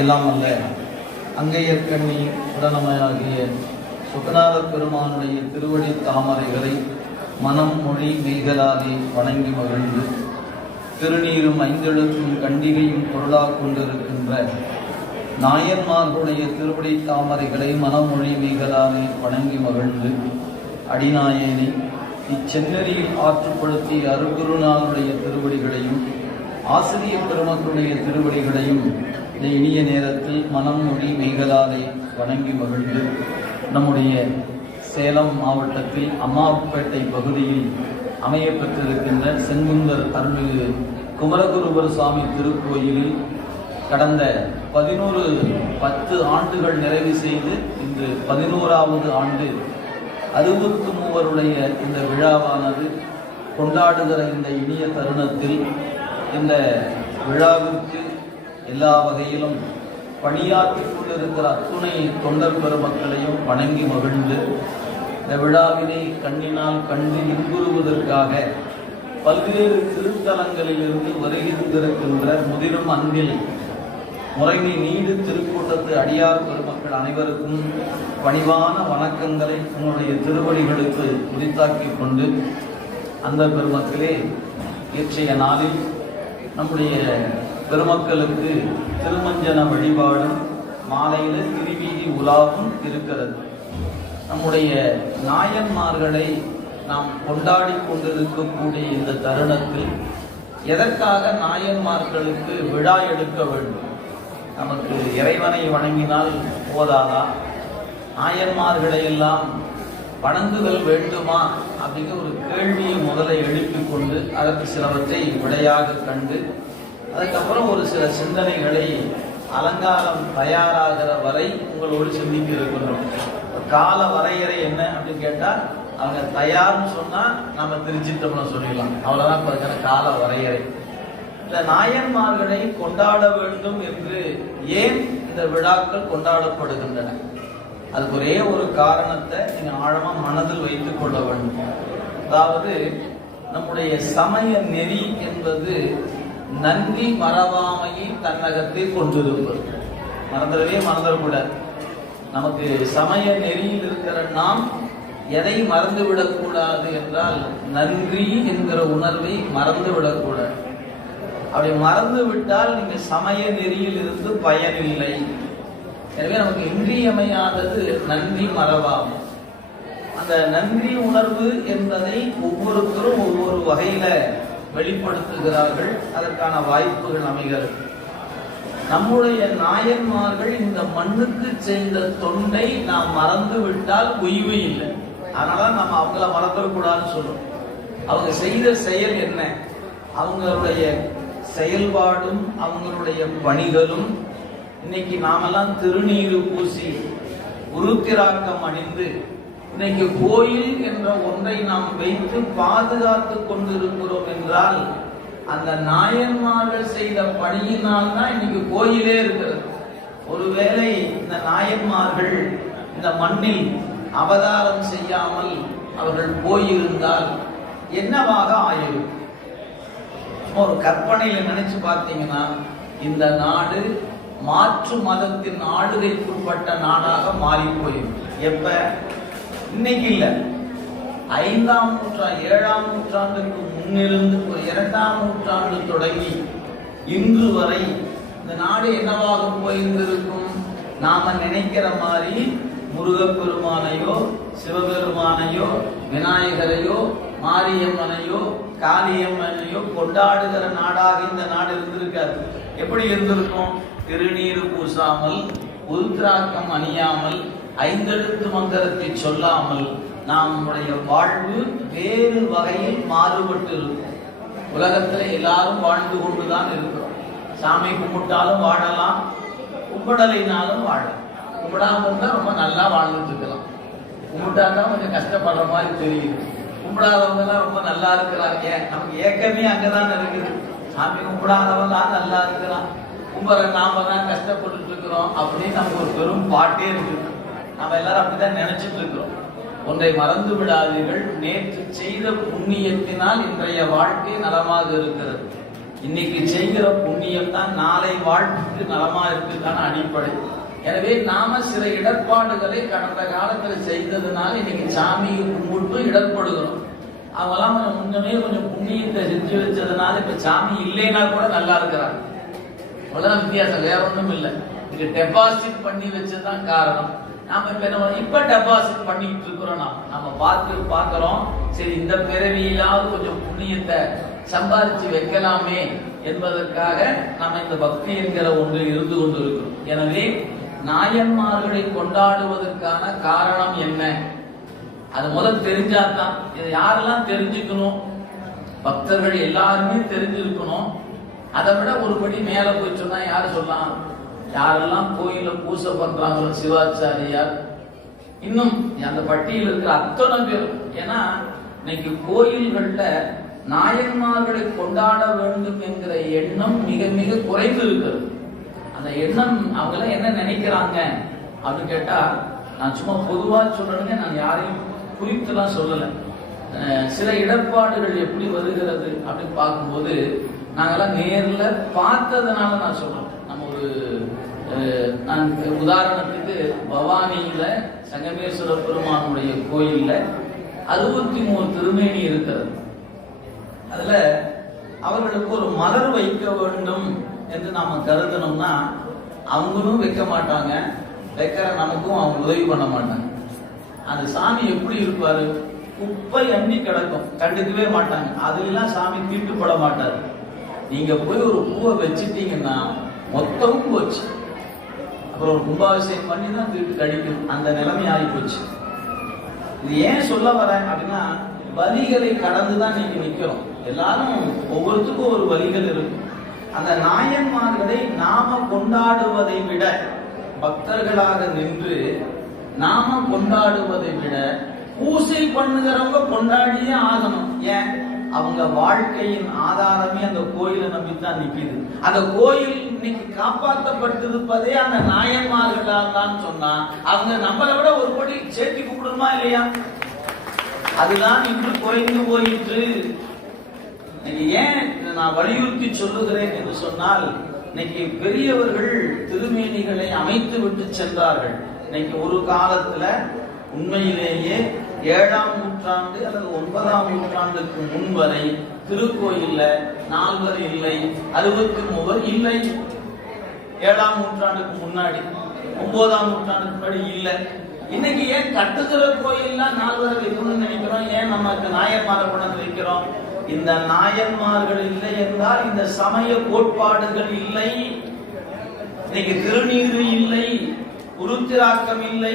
எல்லாம் அல்ல அங்கையற்கண்ணி உடனமையாகிய சுகநாத பெருமானுடைய திருவடி தாமரைகளை மனம் மொழி மெய்களாலே வணங்கி மகிழ்ந்து திருநீரும் ஐந்தெழுத்தும் கண்டிகையும் பொருளாக கொண்டிருக்கின்ற நாயன்மார்களுடைய திருவடி தாமரைகளை மனமொழி மெய்களாலே வணங்கி மகிழ்ந்து அடிநாயனை இச்சென்னரியில் ஆற்றுப்படுத்திய அருகுருநாதனுடைய திருவடிகளையும் ஆசிரியர் பெருமக்களுடைய திருவடிகளையும் இந்த இனிய நேரத்தில் மனம் மொழி மெய்களாலே வணங்கி மகிழ்ந்து நம்முடைய சேலம் மாவட்டத்தில் அம்மாப்பேட்டை பகுதியில் அமையப்பெற்றிருக்கின்ற செங்குந்தர் அருள்மிகு குமரகுருபர சுவாமி திருக்கோயிலில் கடந்த 10 ஆண்டுகள் நிறைவு செய்து இன்று 11வது ஆண்டு 63 இந்த விழாவானது கொண்டாடுகிற இந்த இனிய தருணத்தில் இந்த விழாவிற்கு எல்லா வகையிலும் பணியாற்றிக் கொண்டிருக்கிற அத்துணை தொண்டர் பெருமக்களையும் வணங்கி மகிழ்ந்து இந்த விழாவினை கண்ணினால் கண்டு இன்புறுவதற்காக பல்வேறு திருத்தலங்களிலிருந்து வருகின்றிருக்கின்ற முதிரும் அன்பில் முறைமை நீடு திருக்கூட்டத்து அடியார் பெருமக்கள் அனைவருக்கும் பணிவான வணக்கங்களை உன்னுடைய திருவடிகளுக்கு உரித்தாக்கிக் கொண்டு அந்த பெருமக்களே இன்றைய நாளில் நம்முடைய பெருமக்களுக்கு திருமஞ்சன வழிபாடும் மாலையில் திருவீதி உலாவும் இருக்கிறது. நம்முடைய நாயன்மார்களை நாம் கொண்டாடி கொண்டிருக்கக்கூடிய இந்த தருணத்தில் எதற்காக நாயன்மார்களுக்கு விழா எடுக்க வேண்டும்? நமக்கு இறைவனை வணங்கினால் போதாதா? நாயன்மார்களை எல்லாம் வணங்குதல் வேண்டுமா அப்படிங்கிற ஒரு கேள்வியை முதல்ல எழுப்பிக் கொண்டு அதற்கு சிலவற்றை விடையாக கண்டு அதுக்கப்புறம் ஒரு சில சிந்தனைகளை அலங்காரம் தயாராகிற வரை உங்களோடு சிந்திக்க இருக்கின்றோம். கால வரையறை என்ன அப்படின்னு கேட்டால் அவங்க தயார்னு சொன்னா நம்ம திருச்சிட்டோம்னு சொல்லிடலாம், அவ்வளவுதான் இப்ப இருக்கிற கால வரையறை. இந்த நாயன்மார்களை கொண்டாட வேண்டும் என்று ஏன் இந்த விழாக்கள் கொண்டாடப்படுகின்றன? அதுக்கு ஒரே ஒரு காரணத்தை நீங்க ஆழமா மனதில் வைத்துக் கொள்ள வேண்டும். அதாவது நம்முடைய சமய நெறி என்பது நன்றி மறவாமையை தன்னகத்தை கொண்டிருப்பது. மறந்துடக்கூடாது. நமக்கு சமய நெறியில் இருக்கிற நாம் எதை மறந்துவிடக்கூடாது என்றால் நன்றி என்கிற உணர்வை மறந்துவிடக்கூடாது. அப்படி மறந்து விட்டால் நீங்க சமய நெறியில் இருந்து பயனில்லை. எனவே நமக்கு இன்றியமையாதது நன்றி மறவாமை. அந்த நன்றி உணர்வு என்பதை ஒவ்வொருத்தரும் ஒவ்வொரு வகையில வெளிப்படுத்துகிறார்கள். அதற்கான வாய்ப்புகள் அமைகிறது. நம்முடைய நாயன்மார்கள் இந்த மண்ணுக்கு செய்த தொண்டை நாம் மறந்து விட்டால் உய்வு இல்லை. அதனால நம்ம அவங்கள மறந்துடக்கூடாதுன்னு சொல்றோம். அவங்க செய்த செயல் என்ன? அவங்களுடைய செயல்பாடும் அவங்களுடைய பணிகளும் இன்னைக்கு நாமெல்லாம் திருநீரு பூசி உருத்திராக்கம் அணிந்து இன்னைக்கு கோயில் என்ற ஒன்றை நாம் வைத்து பாதுகாத்து கொண்டிருக்கிறோம் என்றால் அந்த நாயன்மார்கள் செய்த பணியினால் தான் இன்னைக்கு கோயிலே இருக்கிறது. ஒருவேளை இந்த நாயன்மார்கள் இந்த மண்ணில் அவதாரம் செய்யாமல் அவர்கள் போயிருந்தால் என்னவாக ஆயிருக்கும்? ஒரு கற்பனையில நினைச்சு பார்த்தீங்கன்னா இந்த நாடு மாற்று மதத்தின் ஆளுகைக்குட்பட்ட நாடாக மாறி போயிடும். எப்ப? இன்னைக்கு இல்ல, 5ஆம் நூற்றாண்டு 7ஆம் நூற்றாண்டுக்கு முன்னிருந்து 2ஆம் நூற்றாண்டு தொடங்கி இன்று வரை இந்த நாடு என்னவாக போயிருந்திருக்கும்? நாம நினைக்கிற மாதிரி முருகப்பெருமானையோ சிவபெருமானையோ விநாயகரையோ மாரியம்மனையோ காளியம்மனையோ கொண்டாடுகிற நாடாக இந்த நாடு இருந்திருக்காது. எப்படி இருந்திருக்கும்? திருநீரு பூசாமல், உருத்திராக்கம் அணியாமல், 5 எழுத்து மந்திரத்தை சொல்லாமல் நம்முடைய வாழ்வு வேறு வகையில் மாறுபட்டு இருக்கும். உலகத்துல எல்லாரும் வாழ்ந்து கொண்டுதான் இருக்கிறோம். சாமி கும்பிட்டாலும் வாழலாம், கும்பிடலைனாலும் வாழலாம். கும்பிடாம இருந்தா ரொம்ப நல்லா வாழ்ந்துட்டு இருக்கலாம். கும்பிட்டாதான் கொஞ்சம் கஷ்டப்படுற மாதிரி தெரியுது. கும்பிடாதவங்க எல்லாம் ரொம்ப நல்லா இருக்கிறாங்க. நமக்கு ஏக்கமே அங்கதான் இருக்குது. சாமி கும்பிடாதவெல்லாம் நல்லா இருக்கிறான், கும்பிட நாம தான் கஷ்டப்பட்டு இருக்கிறோம் அப்படின்னு நமக்கு ஒரு பெரும் பாட்டே இருக்கு. நம்ம எல்லாரும் அப்படிதான் நினைச்சிட்டு இருக்கிறோம். ஒன்றை மறந்து விடாதீர்கள், நேற்று செய்த புண்ணியத்தினால் இன்றைய வாழ்க்கை நலமாக இருக்கிறது. இன்னைக்கு செய்கிற புண்ணியம் தான் நாளை வாழ்க்கைக்கு நலமா இருக்குதான அடிப்படை. எனவே நாம சில இடர்பாடுகளை கடந்த காலத்துல செய்ததுனால இன்னைக்கு சாமியை கும்பிட்டு இடர்படுகிறோம். அவங்களாம் முன்னமே கொஞ்சம் புண்ணியத்தை செஞ்சு வச்சதுனால இப்ப சாமி இல்லைன்னா கூட நல்லா இருக்கிறாங்க. அவ்வளவுதான் வித்தியாசம், வேற ஒண்ணும் இல்லை. இது டெபாசிட் பண்ணி வச்சதுதான் காரணம். நாம இப்ப டெபாசிட் பண்ணிட்டு இருக்கிறோம். நம்ம பார்க்கிறோம், சரி இந்த பிறவியிலாவது கொஞ்சம் புண்ணியத்தை சம்பாதிச்சு வைக்கலாமே என்பதற்காக நம்ம இந்த பக்தி என்கிற ஒன்று இருந்து கொண்டிருக்கிறோம். எனவே நாயன்மார்களை கொண்டாடுவதற்கான காரணம் என்ன, அது முதல் தெரிஞ்சாதான். இதை யாரெல்லாம் தெரிஞ்சுக்கணும்? பக்தர்கள் எல்லாருமே தெரிஞ்சிருக்கணும். அதை விட ஒருபடி மேல போய் சொன்னா யாரு சொல்லலாம்? யாரெல்லாம் கோயில பூசை பண்றாங்களோ சிவாச்சாரியார், இன்னும் அந்த பட்டியல் இருக்கிற அத்தனை பேரும். ஏன்னா இன்னைக்கு கோயில்கள்ல நாயன்மார்களை கொண்டாட வேண்டும் என்கிற எண்ணம் மிக மிக குறைந்து இருக்கிறது. அந்த எண்ணம் அவங்க என்ன நினைக்கிறாங்க அப்படின்னு கேட்டா, நான் சும்மா பொதுவா சொல்லணுங்க, நான் யாரையும் குறித்துலாம் சொல்லலை. சில இடர்பாடுகள் எப்படி வருகிறது அப்படின்னு பார்க்கும்போது நாங்கெல்லாம் நேர்ல பார்த்ததுனால நான் சொல்றேன். நம்ம ஒரு நான் உதாரணத்துக்கு பவானியில சங்கமேஸ்வர பெருமானுடைய கோயில்ல 63 திருமேனி இருக்கிறது. அதுல அவர்களுக்கு ஒரு மலர் வைக்க வேண்டும் என்று நாம கருதணும்னா அவங்களும் வைக்க மாட்டாங்க, வைக்கிற நமக்கும் அவங்க உதவி பண்ண மாட்டாங்க. அந்த சாமி எப்படி இருப்பாரு? குப்பை அண்ணி கிடக்கும், கண்டுக்கவே மாட்டாங்க. அதுலாம் சாமி தீட்டுப்பட மாட்டாரு. நீங்க போய் ஒரு பூவை வச்சுட்டீங்கன்னா மொத்தமும் போச்சு. அப்புறம் ஒரு கும்பாபிஷேகம் பண்ணி தான் தீட்டு கடிக்கணும். அந்த நிலைமை ஆகி போச்சு. இது ஏன் சொல்ல வரேன் அப்படின்னா, வலிகளை கடந்துதான் நீங்க நிக்கிறோம். எல்லாரும் ஒவ்வொருத்துக்கும் ஒரு வலிகள் இருக்கும். அந்த நாயன்மார்களை நாம கொண்டாடுவதை விட, பக்தர்களாக நின்று நாம கொண்டாடுவதை விட பூசை பண்ணுகிறவங்க கொண்டாடியே ஆகணும். ஏன்? அவங்க வாழ்க்கையின் ஆதாரமே அந்த கோயிலை நம்பித்தான் நிக்குது. அந்த கோயில் இன்னைக்கு காப்பாற்றப்பட்டிருப்பதே அந்த நாயன்மார்களால் தான் சொன்னா, அவங்க நம்மளை விட ஒரு கோடி சேர்த்து கூப்பிடணுமா இல்லையா? அதுதான் இன்று குறைந்து போயிற்று. ஏன் நான் வலியுறுத்தி சொல்லுகிறேன் என்று சொன்னால், இன்னைக்கு பெரியவர்கள் திருமேனிகளை அமைத்து விட்டு சென்றார்கள். இன்னைக்கு ஒரு காலத்துல உண்மையிலேயே 7ஆம் நூற்றாண்டு அல்லது 9ஆம் நூற்றாண்டுக்கு முன் வரை திருக்கோயில்ல 4 இல்லை, 63 இல்லை. 7ஆம் நூற்றாண்டுக்கு முன்னாடி, 9ஆம் நூற்றாண்டுக்கு முன்னாடி இல்லை. இன்னைக்கு ஏன் கட்டுகிற கோயில்லாம் 4 வைக்கணும்னு நினைக்கிறோம்? ஏன் நமக்கு நாயன்மாரை கொண்டு வைக்கிறோம்? இந்த நாயன்மார்கள் இல்லை என்றால் இந்த சமய கோட்பாடுகள் இல்லை, இன்னைக்கு திருநீறு இல்லை, உருத்திராக்கம் இல்லை,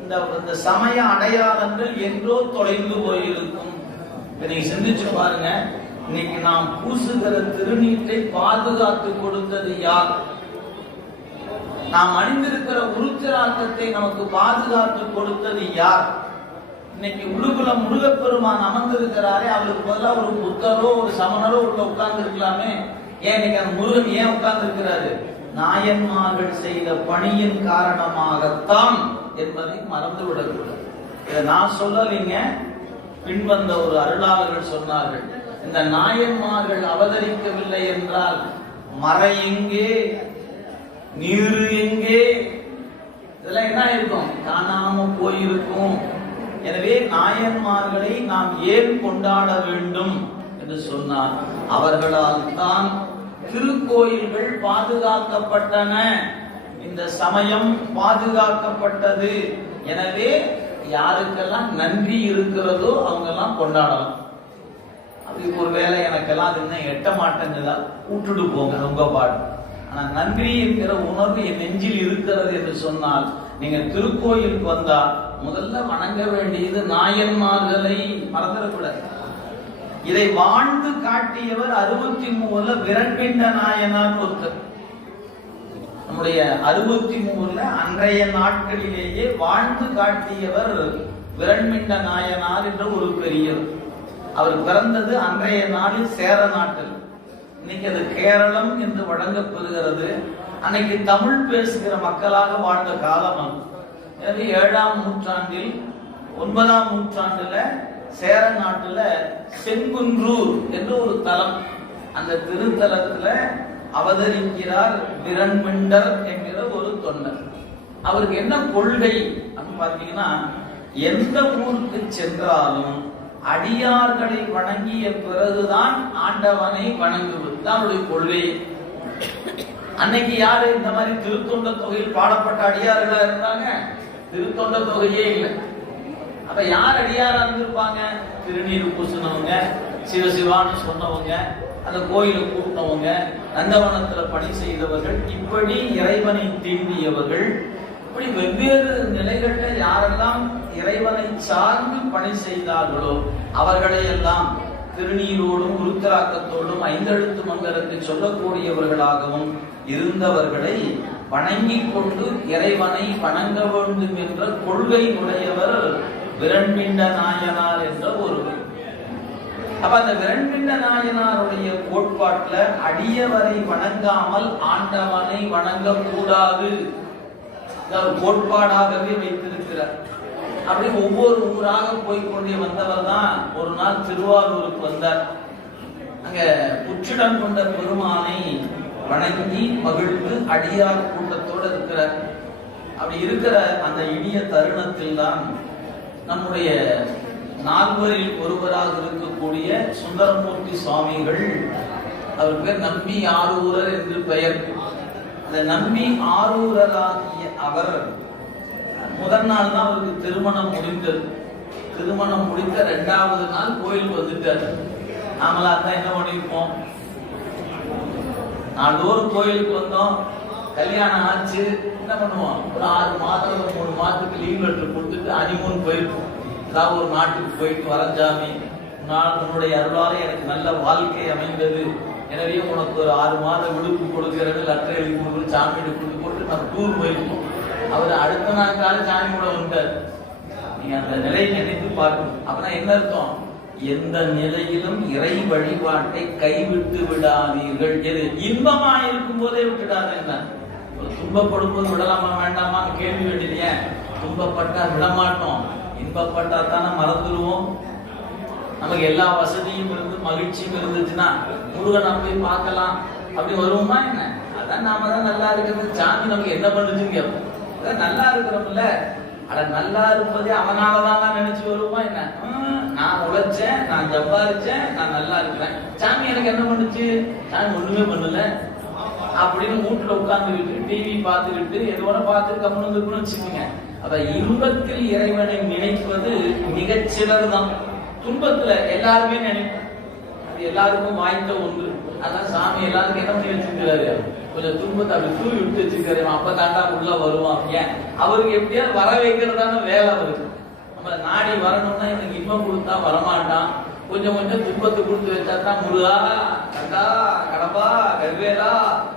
இந்த சமய அடையாளங்கள் என்றோ தொலைந்து போயிருக்கும். நீங்க சிந்திச்சு பாருங்க, இன்னைக்கு நாம் பூசுகிற திருநீற்றை பாதுகாத்து கொடுத்தது யார்? நாம் அணிந்திருக்கிற உருத்திராக்கத்தை நமக்கு பாதுகாத்து கொடுத்தது யார்? இன்னைக்கு உடுகுல முருகப்பெருமான் அமர்ந்திருக்கிறாரே, அவருக்கு பதிலாக ஒரு புத்தரோ ஒரு சமணரோ உள்ள உட்கார்ந்து இருக்கலாமே. ஏன் இன்னைக்கு அந்த முருகன் ஏன் உட்கார்ந்து இருக்கிறாரு? நாயன்மார்கள் செய்த பணியின் காரணமாகத்தான் என்பதை மறந்து விடக்கூடாது. இதை நான் சொல்லலைங்க, பின்வந்த ஒரு அருளாளர்கள் சொன்னார்கள். இந்த நாயன்மார்கள் அவதரிக்கவில்லை என்றால் மறை எங்கே, நீரு எங்கே, இதெல்லாம் என்ன இருக்கும்? காணாம போயிருக்கும். எனவே நாயன்மார்களை நாம் ஏன் கொண்டாட வேண்டும் என்று சொன்னார், அவர்களால் தான் திருக்கோயில்கள் பாதுகாக்கப்பட்டன, இந்த சமயம் பாதுகாக்கப்பட்டது. எனவே யாருக்கெல்லாம் நன்றி இருக்கிறதோ அவங்க எல்லாம் கொண்டாடலாம். அப்படி ஒரு வேலை எனக்கெல்லாம் அது இன்னும் எட்ட மாட்டேங்குதா, விட்டுட்டு போங்க உங்க பாடு. ஆனா நன்றி என்கிற உணர்வு என் நெஞ்சில் இருக்கிறது என்று சொன்னால், நீங்க திருக்கோயிலுக்கு வந்தா முதல்ல வணங்க வேண்டியது நாயன்மார்களை மறந்துடக்கூடாது. இதை வாழ்ந்து காட்டியவர் 63 விரண்மிண்ட நாயனார் ஒருத்தர். நம்முடைய 63 அன்றைய நாட்களிலேயே வாழ்ந்து காட்டியவர் விரண்மிண்ட நாயனார் என்ற ஒரு பெரியவர். அவர் பிறந்தது அன்றைய நாளில் சேர நாட்டில். இன்னைக்கு அது கேரளம் என்று வழங்கப்படுகிறது. அன்னைக்கு தமிழ் பேசுகிற மக்களாக வாழ்ந்த காலம் அது. எனவே 7ஆம் நூற்றாண்டில் 9ஆம் நூற்றாண்டுல சேர நாட்டுல செங்குன்றூர் என்ற ஒரு தலம், அந்த திருத்தலத்துல அவதரிக்கிறார் விரண்மிண்டர் என்கிற ஒரு தொண்டர். அவருக்கு என்ன கொள்கை அப்படின்னு பாத்தீங்கன்னா, எந்த ஊருக்கு சென்றாலும் அடியார்களை வணங்கிய பிறகுதான் ஆண்டவனை வணங்குவது தான் அவருடைய கொள்கை. அன்னைக்கு யாரு இந்த மாதிரி திருத்தொண்ட தொகையில் பாடப்பட்ட அடியார்களா இருந்தாங்க? திருத்தொண்ட தொகையே இல்லை. அப்ப யார் அடியாரா இருந்திருப்பாங்க? திருநீர் பூசினவங்க, சிவசிவான்னு சொன்னவங்க, அந்த கோயிலை கூட்டினவங்க, நந்தவனத்துல பணி செய்தவர்கள், இப்படி இறைவனை தீண்டியவர்கள், இப்படி வெவ்வேறு நிலைகளில் யாரெல்லாம் இறைவனை சார்ந்து பணி செய்தார்களோ அவர்களை எல்லாம் திருநீரோடும் உருத்தராக்கத்தோடும் ஐந்தெழுத்து மந்திரத்தை சொல்லக்கூடியவர்களாகவும் இருந்தவர்களை வணங்கிக் கொண்டு இறைவனை வணங்க வேண்டும் என்ற கொள்கை உடையவர் விரண்மிண்ட நாயனார் என்ற ஒருவர். அப்ப அந்த விரண்மிண்ட நாயனாருடைய கோட்பாட்டுல அடியவரை வணங்காமல் ஆண்டவனை வணங்க கூடாது கோட்பாடாகவே வைத்திருக்கிறார். அப்படி ஒவ்வொரு ஊராக போய்கொண்டே வந்தவர் தான் ஒரு நாள் திருவாரூருக்கு வந்தார். அங்க புற்றிடம் கொண்ட பெருமானை வணங்கி மகிழ்ந்து அடியார் கூட்டத்தோடு இருக்கிறார். அப்படி இருக்கிற அந்த இனிய தருணத்தில் தான் நம்முடைய நால்வரில் ஒருவராக இருக்கக்கூடிய சுந்தரமூர்த்தி சுவாமிகள், அவர் பேர் நம்பி ஆரூரர் என்று பெயர். அந்த நம்பி ஆரூரராகிய அவர் முதல் நாள் தான் அவருக்கு திருமணம் முடிந்தது. திருமணம் முடித்த 2வது நாள் கோயிலுக்கு வந்துட்டார். நாமளா தான் என்ன பண்ணிருப்போம், நாள்தோறும் கோயிலுக்கு வந்தோம், கல்யாணம் ஆச்சு, என்ன பண்ணுவோம், ஒரு 6 மாதம் 3 மாதத்துக்கு லீவ் லெட்டர் கொடுத்துட்டு ஹனிமூன் போயிருப்போம். ஏதாவது ஒரு நாட்டுக்கு போயிட்டு வரஞ்சாமி, உன்னுடைய அருளாலே எனக்கு நல்ல வாழ்க்கை அமைந்தது, எனவே உனக்கு ஒரு 6 மாதம் விடுப்பு கொடுக்கிறது லெட்டர் எழுதி கொடுத்து சாமி கொடுத்து போட்டு நம்ம டூர் போயிருப்போம். அவர் அடுத்த நாள் கால சாமி கூட வந்தார். நீங்க அந்த நிலையை நினைத்து பார்க்கணும். அப்படின்னா என்ன அர்த்தம்? எந்த நிலையிலும் இறை வழிபாட்டை கைவிட்டு விடாதீர்கள். எது இன்பமா இருக்கும் போதே விட்டுடாதீங்க. ஒரு துன்பப்படும் போது விடலாமா வேண்டாமா கேள்வி வேண்டிய. துன்பப்பட்டா விடமாட்டோம், இன்பப்பட்டா தானே மறந்துடுவோம். நமக்கு எல்லா வசதியும் இருந்து மகிழ்ச்சியும் இருந்துச்சுன்னா முருகனை போய் பார்க்கலாம் அப்படி வருவோமா என்ன? அதான் நாம தான் நல்லா இருக்கிறது, சாமி நமக்கு என்ன பண்ணுச்சுன்னு கேட்போம். அதான் நல்லா இருக்கிறோம்ல, அட நல்லா இருப்பதே அவனாலதான் நினைச்சு வருவோமா என்ன? நான் உழைச்சேன், நான் சம்பாதிச்சேன், நான் நல்லா இருக்கிறேன், சாமி எனக்கு என்ன பண்ணுச்சு? சாமி ஒண்ணுமே பண்ணல அப்படின்னு வீட்டுல உட்கார்ந்துக்கிட்டு டிவி பார்த்துக்கிட்டு எதோட பார்த்து கம்முன்னு இருக்குன்னு வச்சுக்கோங்க. அப்ப இன்பத்தில் இறைவனை நினைப்பது மிகச்சிலர் தான். துன்பத்துல எல்லாருமே நினைப்போம், அது எல்லாருக்கும் வாய்ந்த ஒன்று. அதான் சாமி எல்லாருக்கும் என்ன பண்ணி வச்சிருக்கிறாரு, கொஞ்சம் துன்பத்தை அப்படி தூவி விட்டு வச்சிருக்காரு. அப்ப தாண்டா உள்ள வருவான். ஏன் அவருக்கு எப்படியாவது வர வைக்கிறதான வேலை அவருக்கு. நம்ம நாடி வரணும்னா எனக்கு இன்பம் கொடுத்தா வரமாட்டான், கொஞ்சம் கொஞ்சம் துன்பத்தை கொடுத்து வச்சாதான் முருகா கண்டா கடப்பா கருவேலா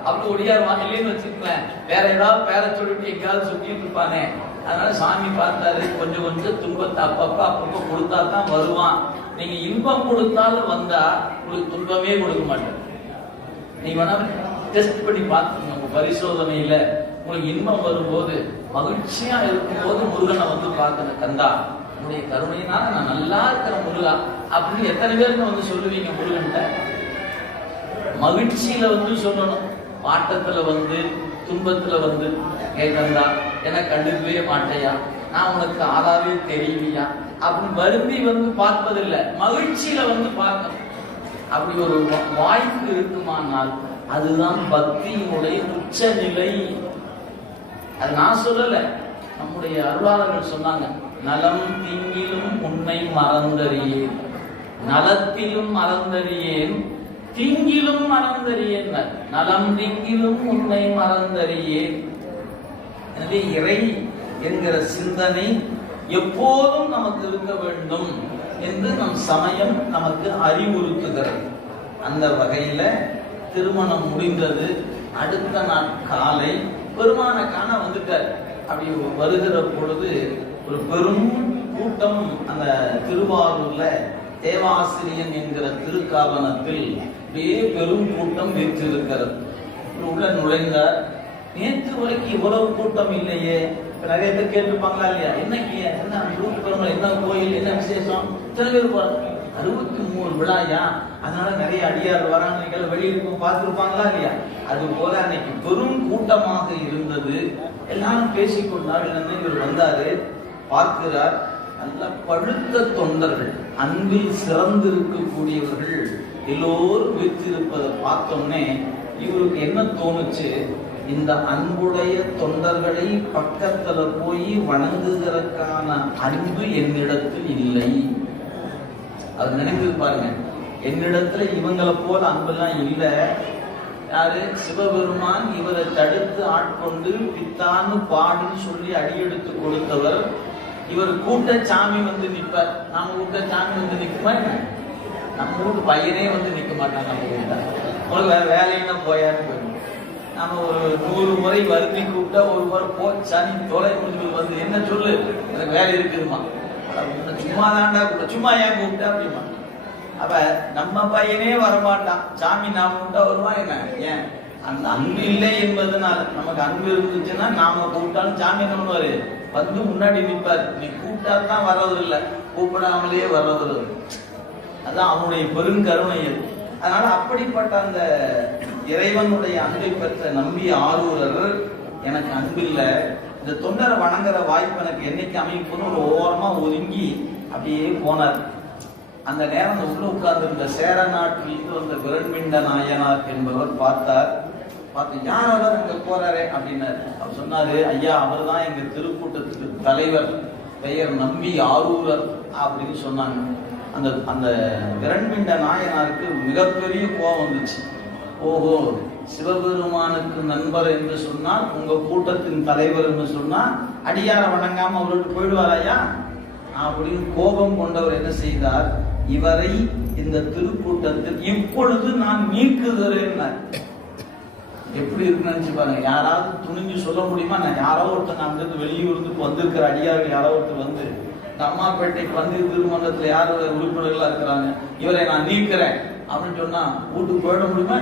அப்படி ஒடியாருவாங்க. இல்லைன்னு வச்சுக்கலேன், வேற ஏதாவது பேர சொல்லிட்டு எங்கேயாவது சுத்திட்டு இருப்பானே. அதனால சாமி பார்த்தாரு, கொஞ்சம் கொஞ்சம் துன்பத்தை அப்பப்ப கொடுத்தா தான் வருவான். நீங்க இன்பம் கொடுத்தாலும் வந்தா உங்களுக்கு துன்பமே கொடுக்க மாட்டேன். நீங்க வேணா டெஸ்ட் பண்ணி பார்த்துக்கோங்க. உங்க பரிசோதனையில உங்களுக்கு இன்பம் வரும்போது, மகிழ்ச்சியா இருக்கும் போது முருகனை வந்து பார்க்கணும். கந்தா உன்னுடைய கருணையினால நான் நல்லா இருக்கிற முருகா அப்படின்னு எத்தனை பேருக்கு வந்து சொல்லுவீங்க முருகன்ட்ட? மகிழ்ச்சியில வந்து சொல்லணும். பாட்டத்துல வந்து துன்பத்துல வந்து கேட்கந்தா எனக்கு கண்டுக்கவே மாட்டையா, நான் உனக்கு ஆளாவே தெரியலையா அப்படின்னு வருந்தி வந்து பார்ப்பதில்லை, மகிழ்ச்சியில வந்து பார்க்கணும். அப்படி ஒரு வாய்ப்பு இருக்குமானால் அதுதான் பக்தியினுடைய உச்ச நிலை. அது நான் சொல்லல, நம்முடைய அருளாளர்கள் சொன்னாங்க. நலம் தீங்கிலும் உன்னை மறந்தறியேன், நலத்திலும் மறந்தறியேன், தீங்கிலும் மறந்தறியேன், நலம் தீங்கிலும் உன்னை மறந்தறியேன். எனவே இறை என்கிற சிந்தனை எப்போதும் நமக்கு இருக்க வேண்டும் என்று நம் சமயம் நமக்கு அறிவுறுத்துகிறது. அந்த வகையில திருமணம் முடிந்தது. அடுத்த நாள் காலை பெருமான காண வந்துட்டார். அப்படி வருகிற பொழுது ஒரு பெரும் கூட்டம் அந்த திருவாரூர்ல தேவாசிரியன் என்கிற திருக்காவனத்தில் பெரும் கூட்டம் வீற்றிருக்கிறது. உள்ள நுழைந்தார். நேற்று வரைக்கும் இவ்வளவு கூட்டம் இல்லையே. நிறைய பேர் கேட்டுப்பாங்களா இல்லையா, என்னைக்கு என்ன பெருமாள், என்ன கோயில், என்ன விசேஷம், இத்தனை பேர் 63 விழாயா, அதனால நிறைய அடியார் வராங்க, நீங்கள் வெளியிருக்கும் பார்த்துருப்பாங்களா இல்லையா? அது போல அன்னைக்கு பெரும் கூட்டமாக இருந்தது. எல்லாரும் பேசிக்கொண்டார். இவர் வந்தாரு, பார்க்கிறார், நல்ல பழுத்த தொண்டர்கள், அன்பில் சிறந்திருக்கக்கூடியவர்கள் எல்லோரும் வைத்திருப்பதை பார்த்தோன்னே இவருக்கு என்ன தோணுச்சு? இந்த அன்புடைய தொண்டர்களை பக்கத்துல போய் வணங்குவதற்கான அன்பு என்னிடத்தில் இல்லை. அது நினைத்து பாருங்க, என்னிடத்துல இவங்களை போல அன்பெல்லாம் இல்லை. யாரு? சிவபெருமான் இவரை தடுத்து ஆட்கொண்டு பித்தான்னு பாடுன்னு சொல்லி அடியெடுத்து கொடுத்தவர். இவர் கூட்ட சாமி வந்து நிற்பார். நம்ம கூட்ட சாமி வந்து நிற்குமா? நம்ம வீட்டு பையனே வந்து நிற்க மாட்டாங்க. நம்ம கூட்ட உங்களுக்கு வேற வேலைன்னா போயான்னு போயிடும். நம்ம ஒரு 100 முறை வருத்தி கூப்பிட்டா ஒரு முறை போச்சானி தொலை முடிஞ்சு வந்து என்ன சொல்லு, எனக்கு வேலை இருக்குதுமா, சும்மா தாண்டா கூப்பிட்ட, சும்மா ஏன் கூப்பிட்டா அப்படிமா. அப்ப நம்ம பையனே வரமாட்டான், சாமி நாம கூப்பிட்டா வருவான். என்ன ஏன்? அந்த அன்பு இல்லை என்பதனால. நமக்கு அன்பு இருந்துச்சுன்னா நாம கூப்பிட்டாலும் சாமி என்ன பண்ணுவாரு? வந்து முன்னாடி நிற்பாரு. நீ கூப்பிட்டா தான் வர்றது இல்லை, கூப்பிடாமலேயே வர்றது. அதான் அவனுடைய பெருங்கருணை. அதனால அப்படிப்பட்ட அந்த இறைவனுடைய அன்பை பெற்ற நம்பி ஆரூரர், எனக்கு அன்பில்லை, இந்த தொண்டரை வணங்குற வாய்ப்பு எனக்கு என்னைக்கு அமைப்புன்னு ஒரு ஓரமா ஒதுங்கி அப்படியே போனார். அந்த நேரம் உள்ள உட்கார்ந்து இருந்த சேர நாட்டிலிருந்து வந்த விரண்மிண்ட நாயனார் என்பவர் பார்த்தார். பார்த்து, யார் அவர் அங்க போறாரே அப்படின்னாரு. அவர் சொன்னாரு, ஐயா அவர் தான் எங்க திருக்கூட்டத்துக்கு தலைவர், பெயர் நம்பி ஆரூரர் அப்படின்னு சொன்னாங்க. அந்த அந்த விரண்மிண்ட நாயனாருக்கு மிகப்பெரிய கோபம் வந்துச்சு. ஓஹோ, சிவபெருமானுக்கு நண்பர் என்று சொன்னால், உங்க கூட்டத்தின் தலைவர் என்று சொன்னால் அடியார வணங்காம அவர்கிட்ட போயிடுவாராயா அப்படின்னு கோபம் கொண்டவர் என்ன செய்தார்? இவரை இந்த திருக்கூட்டத்தில் இப்பொழுது நான் நீக்குகிறேன். எப்படி இருக்குன்னு நினைச்சு பாருங்க. யாராவது துணிஞ்சு சொல்ல முடியுமா? நான் யாரோ ஒருத்தர் நான் வந்து வெளியூருக்கு வந்திருக்கிற அடியார்கள் யாரோ ஒருத்தர் வந்து அம்மாப்பேட்டைக்கு வந்து திருமணத்துல யார் உறுப்பினர்களா இருக்கிறாங்க, இவரை நான் நீக்கிறேன் அப்படின்னு சொன்னா வீட்டுக்கு போயிட முடியுமா?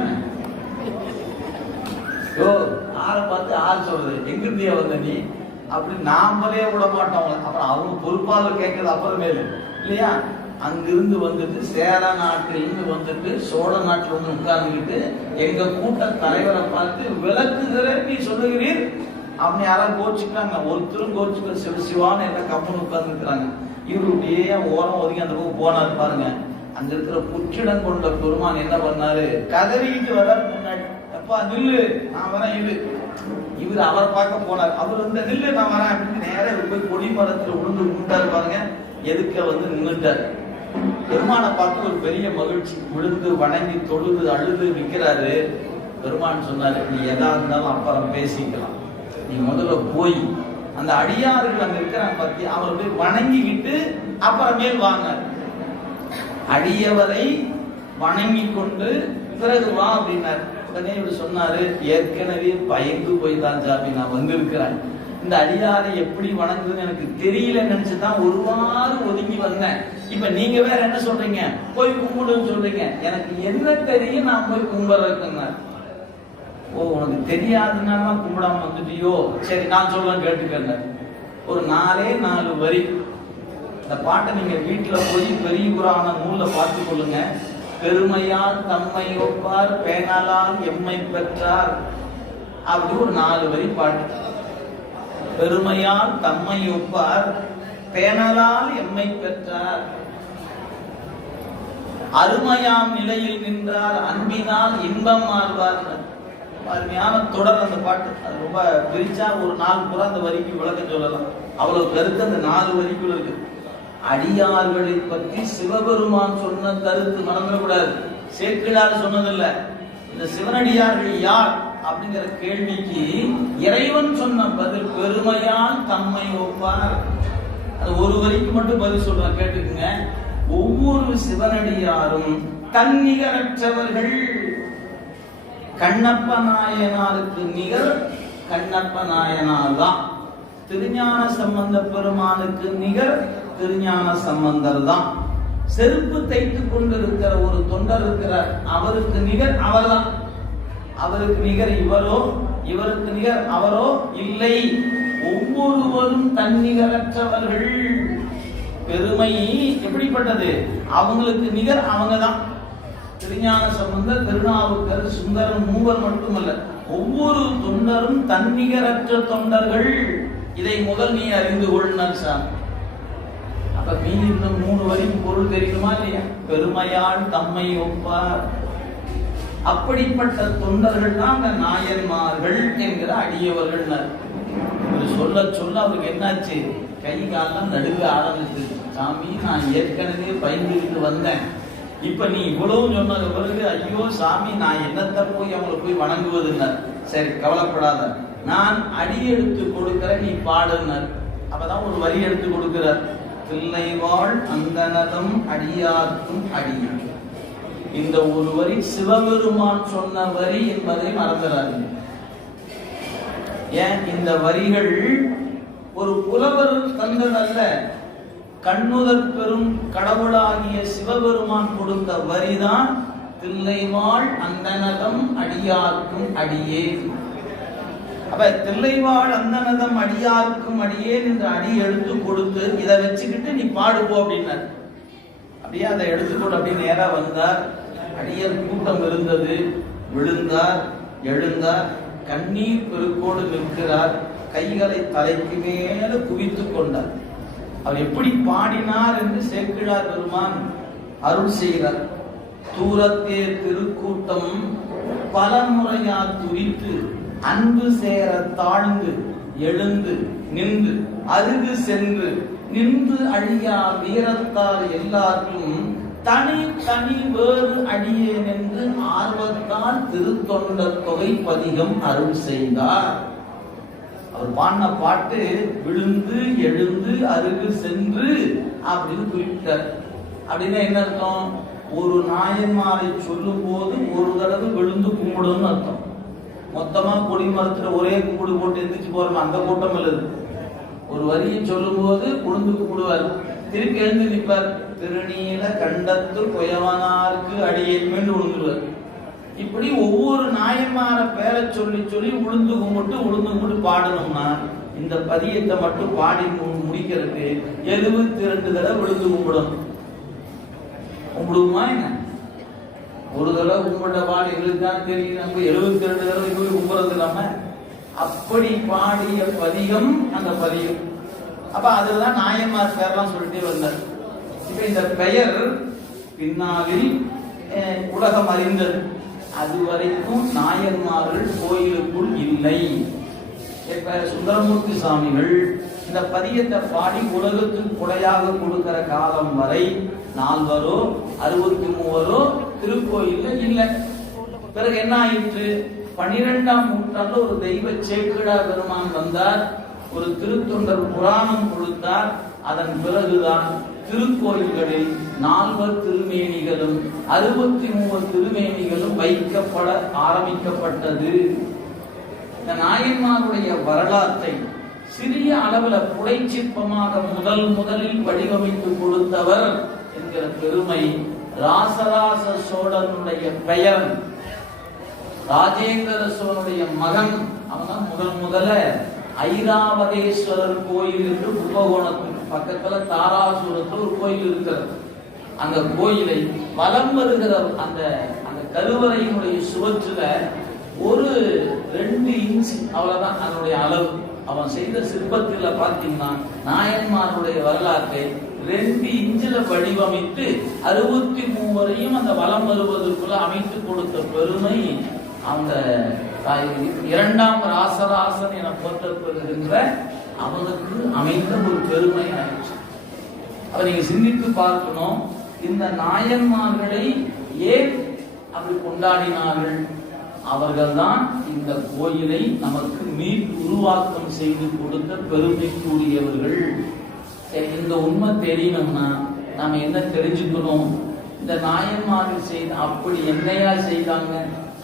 யோ, ஆளை பார்த்து ஆள் சொல்றது, எங்கிருந்தியா வந்த நீ அப்படின்னு நாமளே விட மாட்டோம். அப்புறம் அவங்க பொறுப்பாளர் கேட்கறது அப்புறமேலு இல்லையா? அங்கிருந்து வந்துட்டு சேர நாட்டிலிருந்து வந்துட்டு சோழ நாட்டில் வந்து உட்கார்ந்துக்கிட்டு எங்க கூட்ட தலைவரை பார்த்து விளக்குகிறேன் நீ சொல்லுகிறீர் அப்படின்னு யாராவது கோச்சுக்காங்க. ஒருத்தரும் கோச்சுக்கிற சிவசிவான்னு என்ன கம்முன்னு உட்கார்ந்து இருக்கிறாங்க. இவருடைய ஓரம் ஒதுங்கி அந்த பக்கம் போனாரு பாருங்க. அங்க இருக்கிற புற்றிடம் கொண்ட பெருமான் என்ன பண்ணாரு? கதறிட்டு வர்றாரு முன்னாடி. அப்பா நில்லு, நான் வரேன். இவர் அவரை பார்க்க போனார். அவர் வந்து நில்லு, நான் வரேன் அப்படின்னு நேரம் போய் கொடி மரத்துல உளுந்து விழுந்தாரு பாருங்க. எதுக்க வந்து நின்றுட்டார். பெருமானை பார்த்து ஒரு பெரிய மகிழ்ச்சி. விழுந்து வணங்கி தொழுது அழுது நிற்கிறாரு. பெருமான் சொன்னாரு, நீ எதா இருந்தாலும் அப்புறம் பேசிக்கலாம், நீ முதல்ல போய் அந்த அடியார்கள் அங்க இருக்கிறாங்க பத்தி அவரை போய் வணங்கிக்கிட்டு அப்புறமேல் வாங்க. அடியவரை வணங்கி கொண்டு பிறகு வா அப்படின்னாரு. உடனே இவர் சொன்னாரு, ஏற்கனவே பயந்து போய் தான் சாமி நான் வந்திருக்கிறேன், இந்த அடியாரை எப்படி வணங்குதுன்னு எனக்கு தெரியல நினைச்சுதான் ஒருவாறு ஒதுங்கி வந்தேன். இப்ப நீங்க வேற என்ன சொல்றீங்க? போய் கும்பிடுன்னு சொல்றீங்க. எனக்கு என்ன தெரியும் நான் போய் கும்பிடுறதுக்குங்க? ஓ, உனக்கு தெரியாதுன்னா கும்பிடாம வந்துட்டியோ? சரி, நான் சொல்றேன் கேட்டுக்கங்க. ஒரு 4 வரி இந்த பாட்டை நீங்க வீட்டுல போய் பெரிய புராண நூல்ல பார்த்து கொள்ளுங்க. பெருமையால் தம்மை ஒப்பார், பேணலால் எம்மை பெற்றார், அப்படி ஒரு 4 வரி பாட்டு. பெருமையால் தம்மை ஒப்பார், பேணலால் எம்மை பெற்றார், அருமையாம் நிலையில் நின்றார், அன்பினால் இன்பம் ஆழ்வார். அருமையான தொடர் அந்த பாட்டு. அது ரொம்ப பிரிச்சா ஒரு 4 புற அந்த வரிக்கு விளக்கம் சொல்லலாம். அவ்வளவு கருத்து அந்த 4 வரிக்குள்ள இருக்கு. அடியார்களை பற்றி சிவபெருமான் சொன்ன கருத்து மறந்துடக்கூடாது. சேக்கிழார் சொன்னதில்ல. இந்த சிவனடியார்கள் யார் அப்படிங்கிற கேள்விக்கு இறைவன் சொன்ன பதில் பெருமையால் தம்மை ஒப்பார். அது ஒரு வரிக்கு மட்டும் பதில் சொல்றேன், கேட்டுக்குங்க. ஒவ்வொரு சிவனடியாரும் தன்னிகரற்றவர்கள். கண்ணப்ப நாயனாருக்கு நிகர் கண்ணப்ப நாயனார் தான். திருஞான சம்பந்த பெருமானுக்கு நிகர் திருஞான சம்பந்தர் தான். செருப்பு தைத்து கொண்டிருக்கிற ஒரு தொண்டர் இருக்கிறார், அவருக்கு நிகர் அவர்தான். அவருக்கு நிகர் இவரோ, இவருக்கு நிகர் அவரோ இல்லை. ஒவ்வொருவரும் தன்னிகரற்றவர்கள். பெருமை எப்படிப்பட்டது? அவங்களுக்கு நிகர் அவங்க தான். திருஞான சம்பந்தர், திருநாவுக்கர், சுந்தரன் மூவர் மட்டுமல்ல, ஒவ்வொரு தொண்டரும் தன்னிகரற்ற தொண்டர்கள். இதை முதல் நீ அறிந்து கொள்னார் சாமி. அப்ப மீதி இந்த 3 வரிக்கு பொருள் தெரியுமா இல்லையா? பெருமையால் தம்மை ஒப்பார். அப்படிப்பட்ட தொண்டர்கள் தான் அந்த நாயன்மார்கள் என்கிற அடியவர்கள். சொல்ல சொல்ல அவருக்கு என்னாச்சு? கை காலம் நடுவே ஆரம்பிச்சு. சாமி, நான் ஏற்கனவே பயந்துகிட்டு வந்தேன், இப்ப நீ இவ்வளவு சொன்னது பிறகு ஐயோ சாமி, நான் என்னத்தை போய் அவங்களை போய் வணங்குவதுன்னார். சரி, கவலைப்படாத, நான் அடி எடுத்து கொடுக்கிறேன், நீ பாடுனார். அப்பதான் ஒரு வரி எடுத்து கொடுக்கிறார். தில்லைவாழ் அந்தனதம் அடியார்க்கும் அடியும். இந்த ஒரு வரி சிவபெருமான் சொன்ன வரி என்பதை மறந்துடாது. ஏன் இந்த வரிகள் ஒரு புலவர் தந்ததல்ல, கண்ணுதற் பெரும் கடவுளாகிய சிவபெருமான் கொடுத்த வரிதான். தில்லைவாழ் அந்தனதம் அடியார்க்கும் அடியே. அப்ப தில்லைவாழ் அந்தனதம் அடியார்க்கும் அடியேன் என்ற அடி எடுத்து கொடுத்து இதை வச்சுக்கிட்டு நீ பாடுபோ அப்படின்னார். அப்படியே அதை எடுத்துக்கொண்டு அப்படியே நேரா வந்தார். அடியர் கூட்டம் இருந்தது. விழுந்தார், எழுந்தார், கண்ணீர் பெருக்கோடு நிற்கிறார். கைகளை தலைக்கு மேல குவித்துக் கொண்டார். அவர் எப்படி பாடினார் என்று சேக்கிழார் பெருமான் அருள் செய்கிறார். தூரத்தே திருக்கூட்டம் பல முறையால் துரித்து அன்பு சேர தாழ்ந்து எழுந்து நின்று அருகு சென்று நின்று அழியா வீரத்தால் எல்லாருக்கும் தனி தனி வேறு அடியேன் என்று ஆர்வத்தால் திருத்தொண்ட தொகை பதிகம் அருள் செய்தார். அவர் பாடின பாட்டு விழுந்து எழுந்து அருகு சென்று அப்படின்னு குறிப்பிட்டார். அப்படின்னா என்ன அர்த்தம்? ஒரு நாயன்மாரை சொல்லும் போது ஒரு தடவை விழுந்து கும்பிடுன்னு அர்த்தம். மொத்தமா கொடி மரத்துல ஒரே கும்பிடு போட்டு எந்திரிச்சு போறோம், அந்த கூட்டம் இல்லது. ஒரு வரியை சொல்லும் போது குழுந்து கும்பிடுவார், திருப்பி எழுந்து நிற்பார். திருநீல கண்டத்து கொயவனாருக்கு அடியே மீண்டும் விழுந்துருவார். இப்படி ஒவ்வொரு நாயன்மார பேரை சொல்லி சொல்லி உளுந்து கும்பிட்டு பாடணும்னா இந்த பதியத்தை மட்டும் பாடி முடிக்கிறதுக்கு 72 தடவை விழுந்து கும்பிடணும். கும்பிடுவோமா என்ன? ஒரு தடவை கும்பிட்ட பாடு எங்களுக்கு தான் தெரியும். நம்ம 72 தடவை போய் கும்பிடுறது இல்லாம அப்படி பாடிய பதிகம் அந்த பதிகம். அப்ப அதுதான் நாயன்மார் பேர்லாம் சொல்லிட்டே வந்தார். இப்ப இந்த பெயர் பின்னாளில் உலகம் அறிந்தது. அதுவரைக்கும் நாயன்மார்கள் கோயிலுக்குள் இல்லை. இப்ப சுந்தரமூர்த்தி சுவாமிகள் இந்த பதியத்தை பாடி உலகத்துக்கு கொடையாக கொடுக்கிற காலம் வரை 4 63 திருக்கோயில்ல இல்லை. பிறகு என்ன ஆயிற்று? 12ஆம் நூற்றாண்டுல ஒரு தெய்வ சேக்கிழார் பெருமான் வந்தார். ஒரு திருத்தொண்டர் புராணம் கொடுத்தார். அதன் பிறகுதான் திருக்கோயில்களில் 4 திருமேனிகளும் 63 திருமேனிகளும் வைக்கப்பட ஆரம்பிக்கப்பட்டது. இந்த நாயன்மாருடைய வரலாற்றை சிறிய அளவுல புடைச்சிற்பமாக முதலில் வடிவமைத்து கொடுத்தவர் என்கிற பெருமை ராசராச சோழனுடைய பெயர். ராஜேந்திர சோழனுடைய மகன். அவன் முதல்ல ஐராவதேஸ்வரர் கோயில் என்று கும்பகோணத்துக்கு பக்கத்துல தாராசுரத்தில் ஒரு கோயில் இருக்கிறது. அந்த கோயிலை வலம் வருகிற அந்த கருவறையினுடைய சுவற்றுல ஒரு 2 இன்ச் அவ்வளவுதான் அதனுடைய அளவு. அவன் செய்த சிற்பத்துல பாத்தீங்கன்னா நாயன்மாருடைய வரலாற்றை 2 இன்ச்சில வடிவமைத்து 63 அந்த வலம் வருவதற்குள்ள அமைத்து கொடுத்த பெருமை அந்த 2ஆம் ராசராசன் என போற்றப்படுகின்ற அவனுக்கு அமைந்த ஒரு பெருமை ஆயிடுச்சு. அப்ப நீங்க சிந்தித்து பார்க்கணும், இந்த நாயன்மார்களை ஏன் அப்படி கொண்டாடினார்கள்? அவர்கள்தான் இந்த கோயிலை நமக்கு உருவாக்கம் செய்து கொடுத்த பெருமைக்குரியவர்கள். இந்த உண்மை தெரியணும்னா நாம என்ன தெரிஞ்சுக்கணும்? இந்த நாயன்மார்கள் செய்த அப்படி என்னையா செய்தாங்க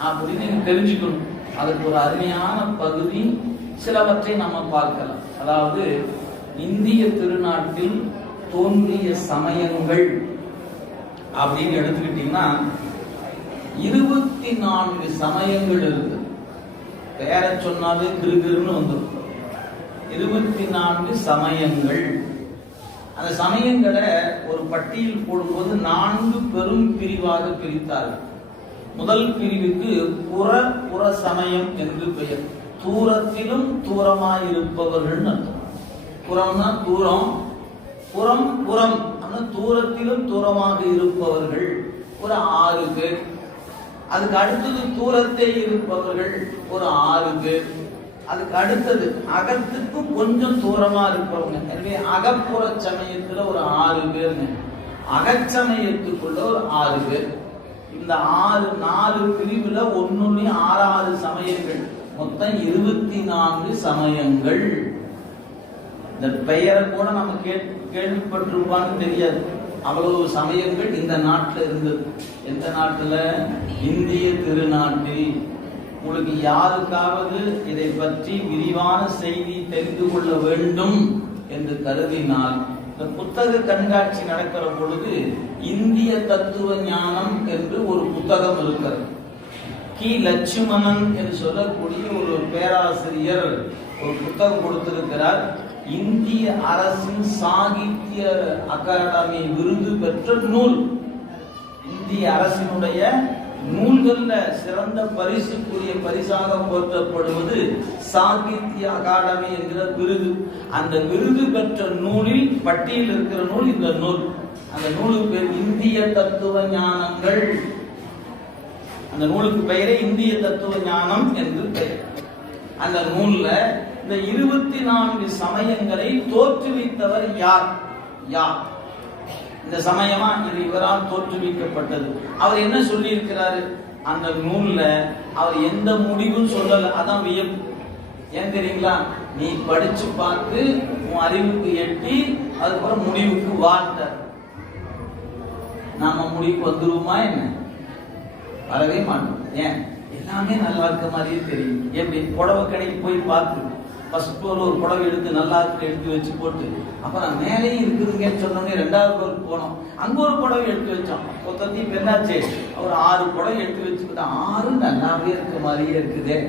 அப்படின்னு தெரிஞ்சுக்கணும். அதுக்கு ஒரு அருமையான பகுதி சிலவற்றை நம்ம பார்க்கலாம். அதாவது இந்திய திருநாட்டில் தோன்றிய சமயங்கள் அப்படின்னு எடுத்துக்கிட்டீங்கன்னா 24 சமயங்கள் இருக்கு. பேர சொன்னாவே கிருகிருன்னு வந்துடும். 24 சமயங்கள். அந்த சமயங்களை ஒரு பட்டியல் போடும்போது 4 பெரும் பிரிவாக பிரித்தார்கள். முதல் பிரிவுக்கு புற சமயம் என்று பெயர். தூரத்திலும் தூரமாயிருப்பவர்கள் அர்த்தம். புறம்னா தூரம், புறம் தூரத்திலும் தூரமாக இருப்பவர்கள் ஒரு 6 பேர். அதுக்கு அடுத்தது தூரத்தை இருப்பவர்கள் ஒரு 6 பேர். அதுக்கு அடுத்தது அகத்துக்கும் கொஞ்சம் தூரமா இருப்பவங்க. எனவே அகப்புற சமயத்துல ஒரு 6 பேருங்க. அகச்சமயத்துக்குள்ள ஒரு 6 பேர். இந்த 4 பிரிவுல 6 சமயங்கள், மொத்தம் 24 சமயங்கள். இந்த பெயரை கூட நம்ம கேள்விப்பட்டிருப்பான்னு தெரியாது. அவ்வளவு சமயங்கள் இந்த நாட்டில் இருந்தது. எந்த நாட்டுல? இந்திய திருநாட்டில். உங்களுக்கு யாருக்காவது இதை பற்றி விரிவான செய்தி தெரிந்து கொள்ள வேண்டும் என்று கருதினால் இந்த புத்தக கண்காட்சி நடக்கிற பொழுது இந்திய தத்துவ ஞானம் என்று ஒரு புத்தகம் இருக்கிறது. கி லட்சுமணன் என்று சொல்லக்கூடிய ஒரு பேராசிரியர் ஒரு புத்தகம் கொடுத்திருக்கிறார். இந்திய அரசின் சாகித்ய அகாடமி விருது பெற்ற நூல். இந்திய அரசினுடைய நூல்கள்ல சிறந்த பரிசுக்குரிய பரிசாக போற்றப்படுவது சாகித்ய அகாடமி என்கிற விருது. அந்த விருது பெற்ற நூலில் பட்டியல் இருக்கிற நூல் இந்த நூல். அந்த நூலுக்கு பேர் இந்திய தத்துவ ஞானங்கள். அந்த நூலுக்கு பெயரே இந்திய தத்துவ ஞானம் என்று பெயர். அந்த நூல்ல இந்த 24 சமயங்களை தோற்றுவித்தவர் யார்? இந்த சமயமா இது இவரால் தோற்றுவிக்கப்பட்டது. அவர் என்ன சொல்லி இருக்கிறாரு அந்த நூல்ல? அவர் எந்த முடிவும் சொல்லல. அதான் வியப்பு. ஏன் தெரியுங்களா? நீ படிச்சு பார்த்து உன் அறிவுக்கு எட்டி அதுக்கப்புறம் முடிவுக்கு வாட்ட. நாம முடிவுக்கு வந்துருவோமா என்ன? வரவே மாட்டோம். ஏன்? எல்லாமே நல்லா இருக்க மாதிரியே தெரியும். எப்படி? புடவை கடைக்கு போய் பார்த்து ஃபர்ஸ்ட் ஃப்ளோர் ஒரு புடவை எடுத்து நல்லா இருக்கு எடுத்து வச்சு போட்டு, அப்புறம் மேலேயும் இருக்குதுங்கன்னு சொன்னோடனே 2வது ஃப்ளோருக்கு போனோம். அங்க ஒரு புடவை எடுத்து வச்சோம். மொத்தத்தி பெண்ணாச்சு ஒரு 6 புடவை எடுத்து வச்சுக்கிட்டோம். 6 நல்லாவே இருக்க மாதிரியே இருக்குதே.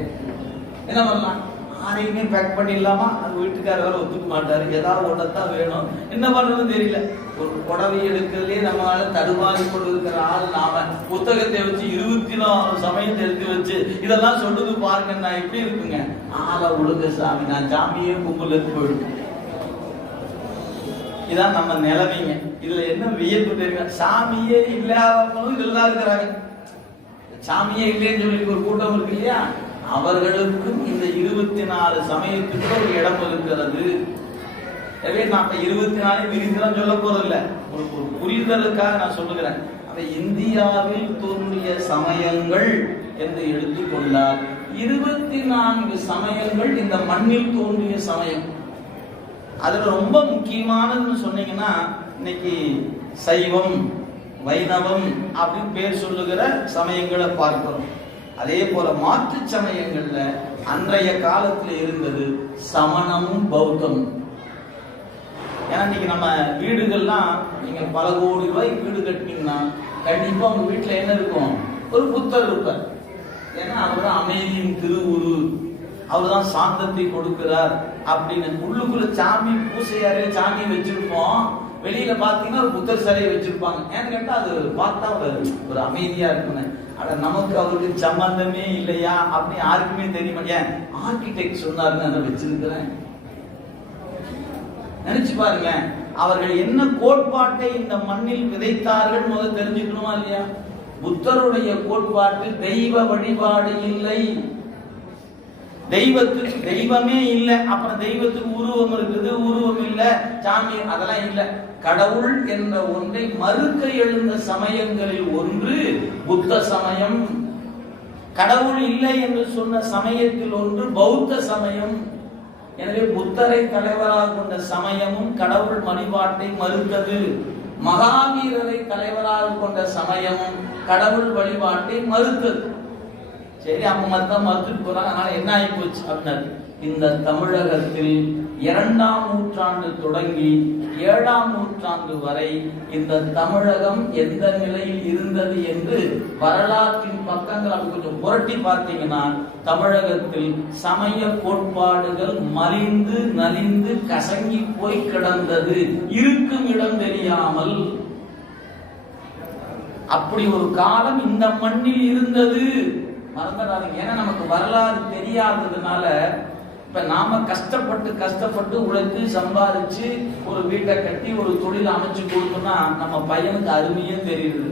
என்ன பண்ணலாம்? 6ஐயுமே பேக் பண்ணிடலாமா? அது வீட்டுக்காரர் வேற ஒத்துக்க மாட்டாரு. ஏதாவது ஒன்றத்தான் வேணும். என்ன பண்றதுன்னு தெரியல. ஒரு புடவை எடுக்கிறதுலே நம்மளால தடுமாறி கொண்டு இருக்கிற ஆள் நாம. புத்தகத்தை வச்சு 24 சமயத்தை எடுத்து வச்சு இதெல்லாம் சொல்றது பாருங்க. நான் எப்படி இருக்குங்க? ஆளை ஒழுங்க சாமி, நான் சாமியே கும்பல போயிடும். இதான் நம்ம நிலைமைங்க. இதுல என்ன வியப்பு தெரியுங்க? சாமியே இல்லாதவங்களும் இதெல்லாம் இருக்கிறாங்க. சாமியே இல்லைன்னு சொல்லி ஒரு கூட்டம் இருக்கு இல்லையா? அவர்களுக்கும் இந்த 24 சமயத்துக்கு ஒரு இடம் இருக்கிறது. எனவே நான் 24 விரிந்தெல்லாம் சொல்ல போறதில்லை. ஒரு புரிதலுக்காக நான் சொல்லுகிறேன். இந்தியாவில் தோன்றிய சமயங்கள் என்று எடுத்துக்கொண்டால் 24 சமயங்கள் இந்த மண்ணில் தோன்றிய சமயம். அதுல ரொம்ப முக்கியமானதுன்னு சொன்னீங்கன்னா இன்னைக்கு சைவம், வைணவம் அப்படின்னு பேர் சொல்லுகிற சமயங்களை பார்க்கிறோம். அதே போல மாற்று சமயங்கள்ல அன்றைய காலத்துல இருந்தது சமணமும் பௌத்தமும். ஏன்னா இன்னைக்கு நம்ம வீடுகள்லாம் நீங்க பல கோடி ரூபாய் வீடு கட்டினீங்கன்னா கண்டிப்பா உங்க வீட்டுல என்ன இருக்கும்? ஒரு புத்தர் இருப்பார். ஏன்னா அவர் தான் அமைதியின் திருவுரு, அவர் தான் சாந்தத்தை கொடுக்கிறார் அப்படின்னு. உள்ளுக்குள்ள சாமி பூசையாரே சாமி வச்சிருப்போம். வெளியில பாத்தீங்கன்னா ஒரு புத்தர் சிலையை வச்சிருப்பாங்க. ஏன்னு கேட்டா அது பார்த்தா ஒரு அமைதியா இருக்குன்னு. ஆனா நமக்கு அவருக்கு சம்பந்தமே இல்லையா அப்படி யாருக்குமே தெரியுமா? ஏன் ஆர்கிடெக்ட் சொன்னாருன்னு அதை வச்சிருக்கிறேன். நினைச்சு பாருங்க, அவர்கள் என்ன கோட்பாட்டை இந்த மண்ணில் விதைத்தார்கள் முதல் தெரிஞ்சுக்கணுமா இல்லையா? புத்தருடைய கோட்பாட்டு தெய்வ வழிபாடு இல்லை, தெய்வத்துக்கு தெய்வமே இல்லை. அப்புறம் தெய்வத்துக்கு உருவம் இருக்குது, உருவம் இல்லை, சாமி அதெல்லாம் இல்லை. கடவுள் என்ற ஒன்றை மறுக்க எழுந்த சமயங்களில் ஒன்று புத்த சமயம். கடவுள் இல்லை என்று சொன்ன சமயத்தில் ஒன்று பௌத்த சமயம். எனவே புத்தரை தலைவராக கொண்ட சமயமும் கடவுள் வழிபாட்டை மறுத்தது. மகாவீரரை தலைவராக கொண்ட சமயமும் கடவுள் வழிபாட்டை மறுத்தது. சரி, அவங்க மறுத்துட்டு போறாங்க. அதனால என்ன ஆகி போச்சு அப்படின்னாரு, இந்த தமிழகத்தில் 2ஆம் நூற்றாண்டு தொடங்கி 7ஆம் நூற்றாண்டு வரை இந்த தமிழகம் எந்த நிலையில் இருந்தது என்று வரலாற்றின் பக்கங்கள் அப்படி கொஞ்சம் புரட்டி பார்த்தீங்கன்னா தமிழகத்தில் சமய கோட்பாடுகள் மலிந்து நலிந்து கசங்கி போய் கிடந்தது, இருக்கும் இடம் தெரியாமல். அப்படி ஒரு காலம் இந்த மண்ணில் இருந்தது, மறந்துடாதீங்க. ஏன்னா நமக்கு வரலாறு தெரியாததுனால இப்ப நாம கஷ்டப்பட்டு உழைத்து சம்பாதிச்சு ஒரு வீட்டை கட்டி ஒரு தொழில் அமைச்சு கொடுத்தோம்னா நம்ம பையனுக்கு அருமையே தெரியுது.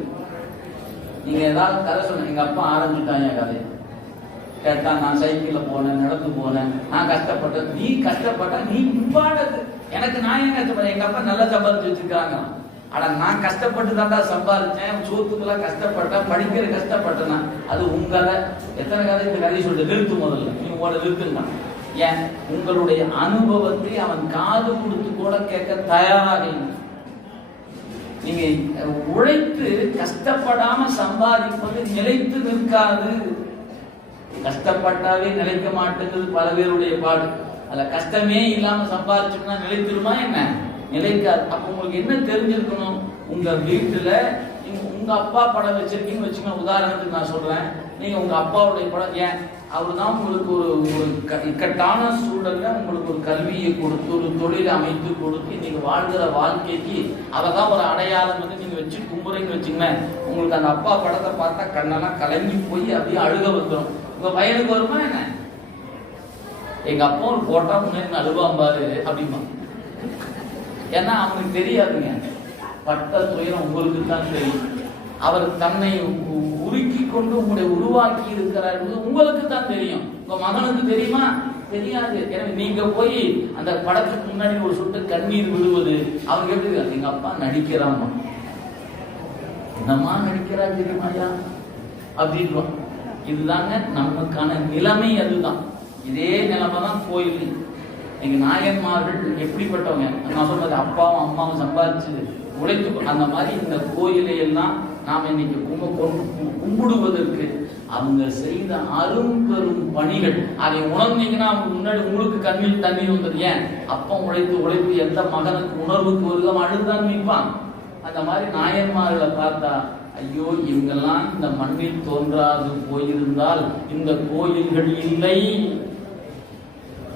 நீங்க ஏதாவது கதை சொன்ன, எங்க அப்பா ஆரம்பிச்சுட்டாங்க கதை கேட்டா, நான் சைக்கிள்ல போனேன், நடந்து போனேன், நான் கஷ்டப்பட்டேன். நீ கஷ்டப்பட்ட, நீ இம்பாடது எனக்கு. நான் ஏன் கஷ்டப்பட்டேன்? எங்க அப்பா நல்லா சம்பாதிச்சு வச்சிருக்காங்க. ஆனா நான் கஷ்டப்பட்டு தாண்டா சம்பாதிச்சேன், சோத்துக்கெல்லாம் கஷ்டப்பட்டேன், படிக்கிற கஷ்டப்பட்டேன்னா அது உங்களை. எத்தனை கதை இந்த கதையை சொல்லிட்டு நிறுத்து, முதல்ல நீ உங்களோட நிறுத்துங்க. ஏன்? உங்களுடைய அனுபவத்தை அவன் காது கொடுத்து கூட கேட்க தயாராக. நீங்க உழைத்து கஷ்டப்படாம சம்பாதிப்பது நிலைத்து நிற்காது. கஷ்டப்பட்டாவே நிலைக்க மாட்டேங்கிறது பல பேருடைய பாடு. அதுல கஷ்டமே இல்லாம சம்பாதிச்சோம்னா நிலைத்திருமா? என்ன நிலைக்காது. அப்ப உங்களுக்கு என்ன தெரிஞ்சிருக்கணும்? உங்க வீட்டுல உங்க அப்பா படம் வச்சிருக்கீங்கன்னு வச்சுக்கோங்க. உதாரணத்துக்கு நான் சொல்றேன், நீங்க உங்க அப்பாவுடைய படம், ஏன் அவர் தான் உங்களுக்கு ஒரு இக்கட்டான சூழல்ல உங்களுக்கு ஒரு கல்வியை கொடுத்து ஒரு தொழிலை அமைத்து கொடுத்து நீங்க வாழ்கிற வாழ்க்கைக்கு அவதான் ஒரு அடையாளம் வந்து நீங்க வச்சு கும்புறீங்க வச்சுங்க. உங்களுக்கு அந்த அப்பா படத்தை பார்த்தா கண்ணெல்லாம் கலங்கி போய் அப்படியே அழுக வந்துடும். உங்க பையனுக்கு வருமா என்ன? எங்க அப்பா ஒரு போட்டா முன்னே அழுவாம்பாரு அப்படிமா. ஏன்னா அவனுக்கு தெரியாதுங்க, பட்ட துயரம் உங்களுக்கு தான் தெரியும். அவர் தன்னை உருக்கி கொண்டு உங்களை உருவாக்கி இருக்கிறார் உங்களுக்கு தான் தெரியும். உங்க மகனுக்கு தெரியுமா? தெரியாது. எனவே நீங்க போய் அந்த படத்துக்கு முன்னாடி ஒரு சொட்டு கண்ணீர் விடுவது அவங்க எப்படி? எங்க அப்பா நடிக்கிறாமா, என்னம்மா நடிக்கிறா தெரியுமாயா அப்படின்வா. இதுதாங்க நமக்கான நிலைமை. அதுதான் இதே நிலைமை தான் கோயில். எங்க நாயன்மார்கள் எப்படிப்பட்டவங்க? நான் சொல்றது அப்பாவும் அம்மாவும் சம்பாதிச்சு உழைத்து அந்த மாதிரி இந்த கோயிலை எல்லாம் நாம் இன்னைக்கு கும்பிடுவதற்கு அவங்க செய்த அரும்பெரும் பணிகள். அதை உணர்ந்தீங்கன்னா முன்னாடி உங்களுக்கு கண்ணில் தண்ணீர் வந்தது. ஏன்? அப்பா உழைப்பு எந்த மகனுக்கு உணர்வுக்கு வருதோ அழுதான் நிற்பான். அந்த மாதிரி நாயன்மார்களை பார்த்தா, ஐயோ இவங்கெல்லாம் இந்த மண்ணில் தோன்றாது போயிருந்தால் இந்த கோயில்கள் இல்லை.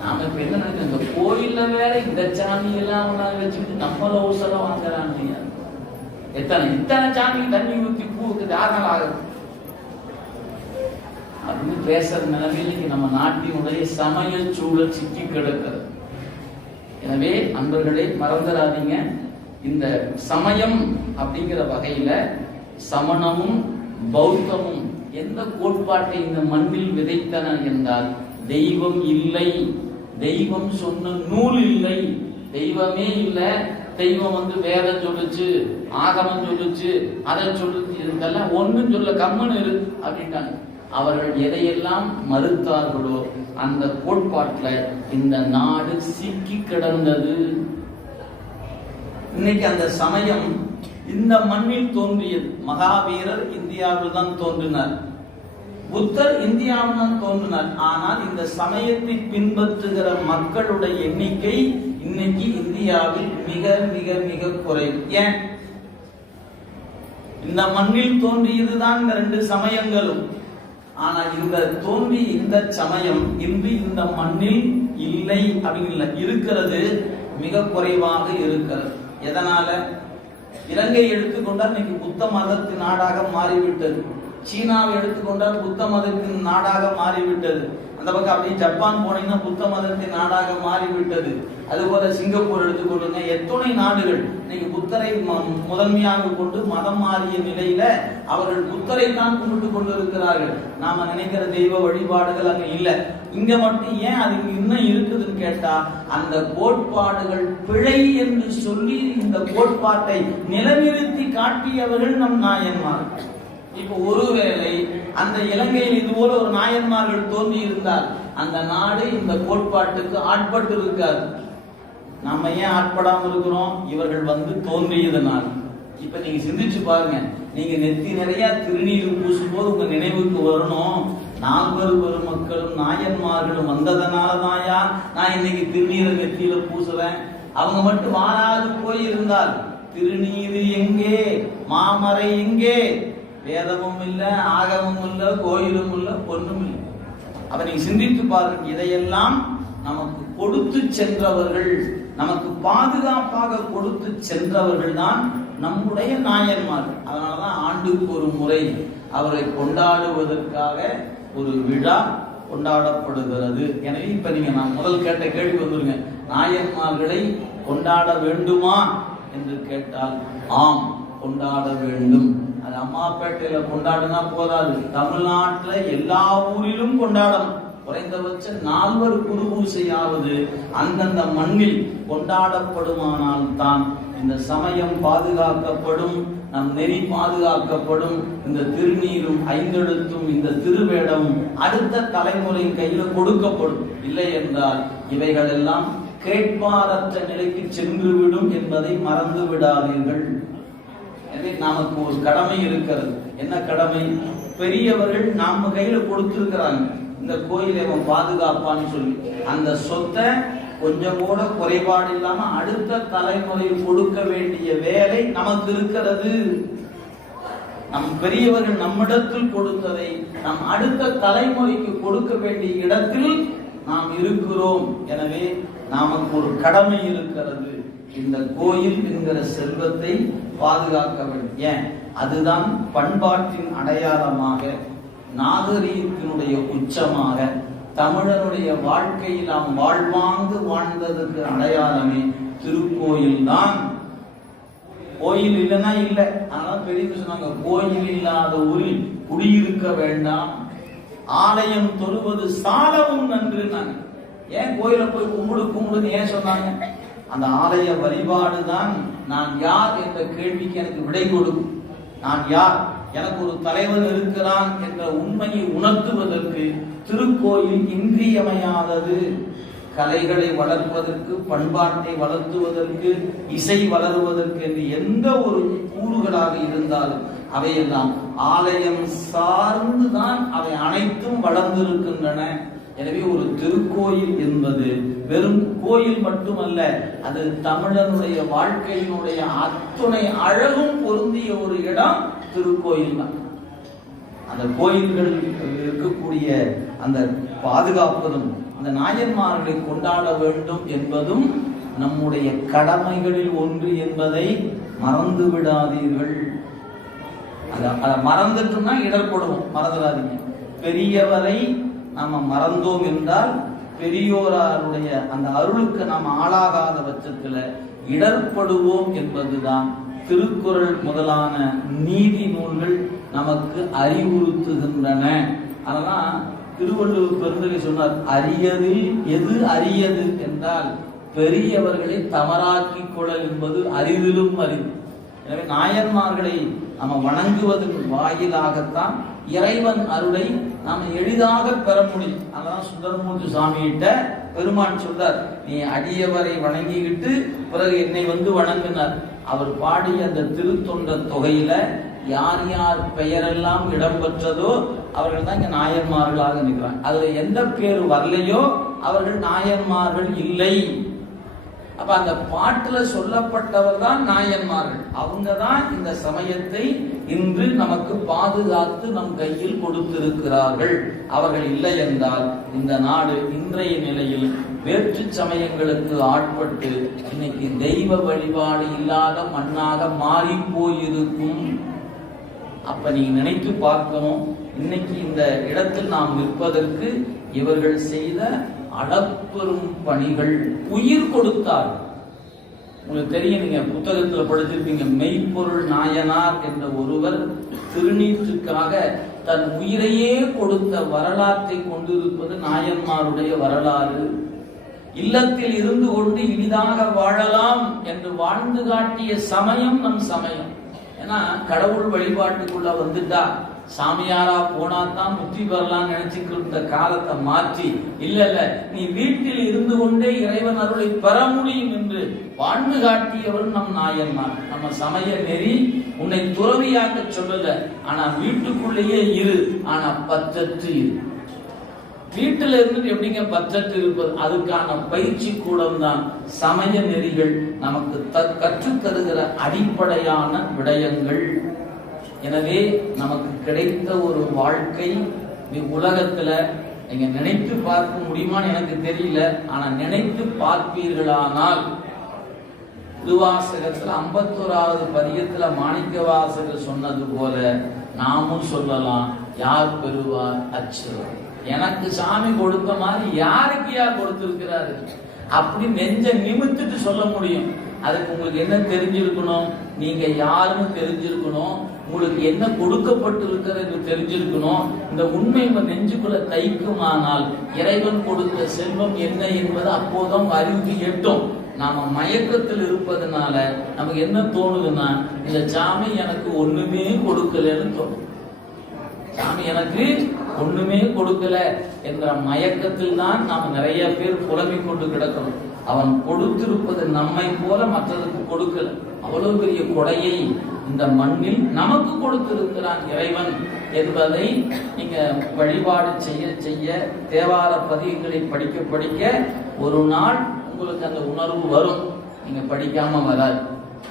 நாம இப்ப என்ன நினைக்கிறோம்? இந்த கோயில்ல வேற இந்த சாமி எல்லாம் வச்சுக்கிட்டு நம்மள ஊசல வாங்குறாங்க. இத்தனை சாமி தண்ணி ஊத்தி பூக்கு தாராளம் ஆகுது அப்படின்னு பேசுற நிலைமையில நம்ம நாட்டினுடைய சமய சூழல் சிக்கி கிடக்கிறது. எனவே அன்பர்களே மறந்துடாதீங்க, இந்த சமயம் அப்படிங்கிற வகையில சமணமும் பௌத்தமும் எந்த கோட்பாட்டை இந்த மண்ணில் விதைத்தன என்றால், தெய்வம் இல்லை, தெய்வம் சொன்ன நூல் இல்லை, தெய்வமே இல்லை, தெய்வம் வந்து வேதம் சொல்லுச்சு, ஆகமம் சொல்லுச்சு, அதை சொல்லுச்சு, இதெல்லாம் ஒன்றும் சொல்ல, கம்மனு இரு அப்படின்ட்டாங்க. அவர்கள் எதையெல்லாம் மறுத்தார்களோ அந்த கோட்பாட்டில் இந்த நாடு சிக்கி கிடந்தது. இன்னைக்கு அந்த சமயம் இந்த மண்ணில் தோன்றியது. மகாவீரர் இந்தியாவில் தான் தோன்றினார், புத்தர் இந்தியாவில் தான் தோன்றினார். ஆனால் இந்த சமயத்தை பின்பற்றுகிற மக்களுடைய எண்ணிக்கை இன்னைக்கு இந்தியாவில் மிக மிக மிக குறைவு. ஏன்? இந்த மண்ணில் தோன்றியதுதான் இந்த ரெண்டு சமயங்களும். ஆனா இந்த தோன்றி இந்த சமயம் இன்று இந்த மண்ணில் இல்லை அப்படின்னு இருக்கிறது, மிக குறைவாக இருக்கிறது. எதனால? இலங்கை எடுத்துக்கொண்டால் இன்னைக்கு புத்த மதத்தின் நாடாக மாறிவிட்டது. சீனாவை எடுத்துக்கொண்டால் புத்த மதத்தின் நாடாக மாறிவிட்டது. அந்த பக்கம் அப்படியே ஜப்பான் போனீங்கன்னா புத்த மதத்தின் நாடாக மாறிவிட்டது. அதுபோல சிங்கப்பூர் எடுத்துக்கொள்ளுங்க. எத்தனை நாடுகள் இன்னைக்கு புத்தரை முதன்மையாக கொண்டு மதம் மாறிய நிலையில அவர்கள் புத்தரை தான் கும்பிட்டு கொண்டு இருக்கிறார்கள். நாம நினைக்கிற தெய்வ வழிபாடுகள் அங்க இல்ல. இங்க மட்டும் ஏன் அது இன்னும் இருக்குதுன்னு கேட்டா, அந்த கோட்பாடுகள் பிழை என்று சொல்லி இந்த கோட்பாட்டை நிலைநிறுத்தி காட்டியவர்கள் நம் நாயன்மார்கள். இப்ப ஒருவேளை அந்த இலங்கையில் இது போல ஒரு நாயன்மார்கள் தோன்றி இருந்தால் அந்த நாடு இந்த கோட்பாட்டுக்கு ஆட்பட்டு இருக்காது. நம்ம ஏன் ஆட்படாம இருக்கிறோம்? இவர்கள் வந்து தோன்றியதனால். இப்ப நீங்க சிந்திச்சு பாருங்க, நீங்க நெத்தி நிறைய திருநீர் பூசும் போது உங்க நினைவுக்கு வரணும், நால்வர் பெருமக்களும் நாயன்மார்களும் வந்ததனாலதாயா நான் இன்னைக்கு திருநீரை நெத்தியில பூசுறேன். அவங்க மட்டும் மாறாது போய் இருந்தால் திருநீரு எங்கே, மாமரை எங்கே, வேதமும் இல்ல, ஆகமும் இல்ல, கோயிலும் இல்ல, பொண்ணும் இல்லை. அப்ப நீங்க சிந்தித்து பாருங்க. இதையெல்லாம் நமக்கு கொடுத்து சென்றவர்கள், நமக்கு பாதுகாப்பாக கொடுத்து சென்றவர்கள் தான் நம்முடைய நாயன்மார்கள். அதனாலதான் ஆண்டுக்கு ஒரு முறை அவரை கொண்டாடுவதற்காக ஒரு விழா கொண்டாடப்படுகிறது. எனவே இப்ப நீங்க நான் முதல் கேட்ட கேள்வி வந்துருங்க, நாயன்மார்களை கொண்டாட வேண்டுமா என்று கேட்டால் ஆம், கொண்டாட வேண்டும். அது அம்மாப்பேட்டையில கொண்டாடுனா போதாது, தமிழ்நாட்டுல எல்லா ஊரிலும் கொண்டாடணும். குறைந்தபட்ச 4 குரு பூசையாவது அந்தந்த மண்ணில் கொண்டாடப்படுமானால் தான் இந்த சமயம் பாதுகாக்கப்படும், நம் நெறி பாதுகாக்கப்படும். இந்த திருநீரும் ஐந்தெழுத்தும் இந்த திருவேடமும் அடுத்த தலைமுறை கையில கொடுக்கப்படும். இல்லை என்றால் இவைகள் எல்லாம் கேட்பாரற்ற நிலைக்கு சென்றுவிடும் என்பதை மறந்து விடாதீர்கள். எனவே நமக்கு ஒரு கடமை இருக்கிறது. என்ன கடமை? பெரியவர்கள் நம்ம கையில கொடுத்திருக்கிறாங்க, இந்த கோயிலை அவன் பாதுகாப்பான்னு சொல்லி அந்த சொத்தை கொஞ்சம் கூட குறைபாடு இல்லாம அடுத்த தலைமுறையில் கொடுக்க வேண்டிய வேலை நமக்கு இருக்கிறது. நம் பெரியவர்கள் நம்மிடத்தில் கொடுத்ததை நம் அடுத்த தலைமுறைக்கு கொடுக்க வேண்டிய இடத்தில் நாம் இருக்கிறோம். எனவே நமக்கு ஒரு கடமை இருக்கிறது, இந்த கோயில் என்கிற செல்வத்தை பாதுகாக்க வேண்டும். ஏன்? அதுதான் பண்பாட்டின் அடையாளமாக, நாகரீகத்தினுடைய உச்சமாக, தமிழனுடைய வாழ்க்கையில் நாம் வாழ்வாங்கு வாழ்ந்ததுக்கு அடையாளமே திருக்கோயில் தான். கோயில் இல்லைன்னா இல்லை. ஆனால் பெரியவங்க சொன்னாங்க, கோயில் இல்லாத ஊரில் குடியிருக்க வேண்டாம், ஆலயம் தொழுவது சாலவும் நன்று. ஏன் கோயில போய் கும்பிடுன்னு ஏன் சொன்னாங்க? அந்த ஆலய வழிபாடு தான் நான் யார் என்ற கேள்விக்கு எனக்கு விடை கொடுக்கும். நான் யார், எனக்கு ஒரு தலைவன் இருக்கிறான் என்ற உண்மையை உணர்த்துவதற்கு திருக்கோயில் இன்றியமையாதது. கலைகளை வளர்ப்பதற்கு, பண்பாட்டை வளர்த்துவதற்கு, இசை வளருவதற்கு என்று எந்த ஒரு கூறுகளாக இருந்தாலும் அவையெல்லாம் ஆலயம் சார்ந்துதான் அவை அனைத்தும் வளர்ந்திருக்கின்றன. எனவே ஒரு திருக்கோயில் என்பது வெறும் கோயில் மட்டுமல்ல, அது தமிழனுடைய வாழ்க்கையினுடைய அத்துணை அழகும் பொருந்திய ஒரு இடம் திருக்கோயில் தான். அந்த கோயில்கள் இருக்கக்கூடிய அந்த பாதுகாப்பதும், அந்த நாயன்மார்களை கொண்டாட வேண்டும் என்பதும் நம்முடைய கடமைகளில் ஒன்று என்பதை மறந்து விடாதீர்கள். அதை மறந்துட்டோம்னா இடர்படுவோம், மறந்துடாதீங்க. பெரியவரை நாம மறந்தோம் என்றால் பெரியோருடைய அந்த அருளுக்கு நாம் ஆளாகாத பட்சத்தில் இடர்படுவோம் என்பதுதான் திருக்குறள் முதலான நீதி நூல்கள் நமக்கு அறிவுறுத்துகின்றன. அதெல்லாம் திருவள்ளுவர் பெருந்தகை சொன்னார், அரியதில் எது அரியது என்றால் பெரியவர்களை தவறாக்கி கொள்ளல் என்பது அரிதிலும் அரிது. எனவே நாயன்மார்களை நம்ம வணங்குவதன் வாயிலாகத்தான் இறைவன் அருளை நாம் எளிதாக பெற முடியும். அதான் சுந்தரமூர்த்தி சாமிகிட்ட பெருமான் சொல்றார், நீ அடியவரை வணங்கிக்கிட்டு பிறகு என்னை வந்து வணங்கினார். அவர் பாடிய அந்த திருத்தொண்ட தொகையில யார் யார் பெயரெல்லாம் இடம்பெற்றதோ அவர்கள் தான் இங்க நாயன்மார்களாக நிற்கிறாங்க. அதுல எந்த பேர் வரலையோ அவர்கள் நாயன்மார்கள் இல்லை. அப்ப அந்த பாட்டுல சொல்லப்பட்டவர் தான் நாயன்மார்கள். அவங்க தான் இந்த சமயத்தை இன்று நமக்கு பாதுகாத்து நம் கையில் கொடுத்திருக்கிறார்கள். அவர்கள் இல்லை என்றால் இந்த நாடு இன்றைய நிலையில் வேற்று சமயங்களுக்கு ஆட்பட்டு இன்னைக்கு தெய்வ வழிபாடு இல்லாத மண்ணாக மாறி போயிருக்கும். அப்ப நீங்க நினைத்து பார்க்கணும், இன்னைக்கு இந்த இடத்தில் நாம் நிற்பதற்கு இவர்கள் செய்த அளப்பெரும் பணிகள். உயிர் கொடுத்தார். உங்களுக்கு தெரியும், நீங்க புத்தகத்துல படிச்சிருப்பீங்க, மெய்ப்பொருள் நாயனார் என்ற ஒருவர் திருநீற்றுக்காக தன் உயிரையே கொடுத்த வரலாற்றை கொண்டிருப்பது நாயன்மாருடைய வரலாறு. இல்லத்தில் இருந்து கொண்டு இனிதாக வாழலாம் என்று வாழ்ந்து காட்டிய சமயம் நம் சமயம். ஏன்னா கடவுள் வழிபாட்டுக்குள்ள வந்துட்டா சாமியாரா போனா தான் முத்தி பெறலாம் நினைச்சுக்கிற காலத்தை மாற்றி, இல்ல நீ வீட்டில் இருந்து கொண்டே இறைவன் அருளை பெற முடியும் என்று வாழ்ந்து காட்டியவர் நம் நாயன்மார். நம்ம சமய நெறி உன்னை துறவியாக்க சொல்லல, ஆனா வீட்டுக்குள்ளேயே இரு, ஆனா பற்றற்று இரு. வீட்டில் இருந்து எப்படிங்க பற்றற்று இருப்பது? அதுக்கான பயிற்சி கூடம் தான் சமய நெறிகள் நமக்கு கற்றுத் தருகிற அடிப்படையான விடயங்கள். எனவே நமக்கு கிடைத்த ஒரு வாழ்க்கை உலகத்துல நீங்க நினைத்து பார்க்க முடியுமான்னு எனக்கு தெரியல. ஆனா நினைத்து பார்ப்பீர்களானால் திருவாசகத்துல 51வது பதிகத்துல மாணிக்கவாசகர் சொன்னது போல நாமும் சொல்லலாம், யார் பெறுவார் அச்சர். எனக்கு சாமி கொடுத்த மாதிரி யாருக்கு யார் கொடுத்திருக்கிறாரு அப்படி நெஞ்ச நிமித்துட்டு சொல்ல முடியும். அதுக்கு உங்களுக்கு என்ன தெரிஞ்சிருக்கணும்? நீங்க யாருன்னு தெரிஞ்சிருக்கணும். உங்களுக்கு என்ன கொடுக்கப்பட்டிருக்கிறது தெரிஞ்சிருக்கணும். இந்த உண்மை உங்க நெஞ்சுக்குள்ள தைக்குமானால் இறைவன் கொடுத்த செல்வம் என்ன என்பது அப்போதும் அறிவுக்கு எட்டும். நாம மயக்கத்தில் இருப்பதனால நமக்கு என்ன தோணுதுன்னா, இந்த சாமி எனக்கு ஒண்ணுமே கொடுக்கலன்னு தோணும். சாமி எனக்கு ஒண்ணுமே கொடுக்கல என்ற மயக்கத்தில் தான் நாம் நிறைய பேர் புலம்பிக் கொண்டு கிடக்கணும். அவன் கொடுத்திருப்பது நம்மை போல மற்றதுக்கு கொடுக்கல. அவ்வளவு பெரிய கொடையை இந்த மண்ணில் நமக்கு கொடுத்திருக்கிறான் இறைவன் என்பதை நீங்க வழிபாடு செய்ய செய்ய தேவார பதிகங்களை படிக்க படிக்க ஒரு நாள் உங்களுக்கு அந்த உணர்வு வரும். நீங்க படிக்காம வராது.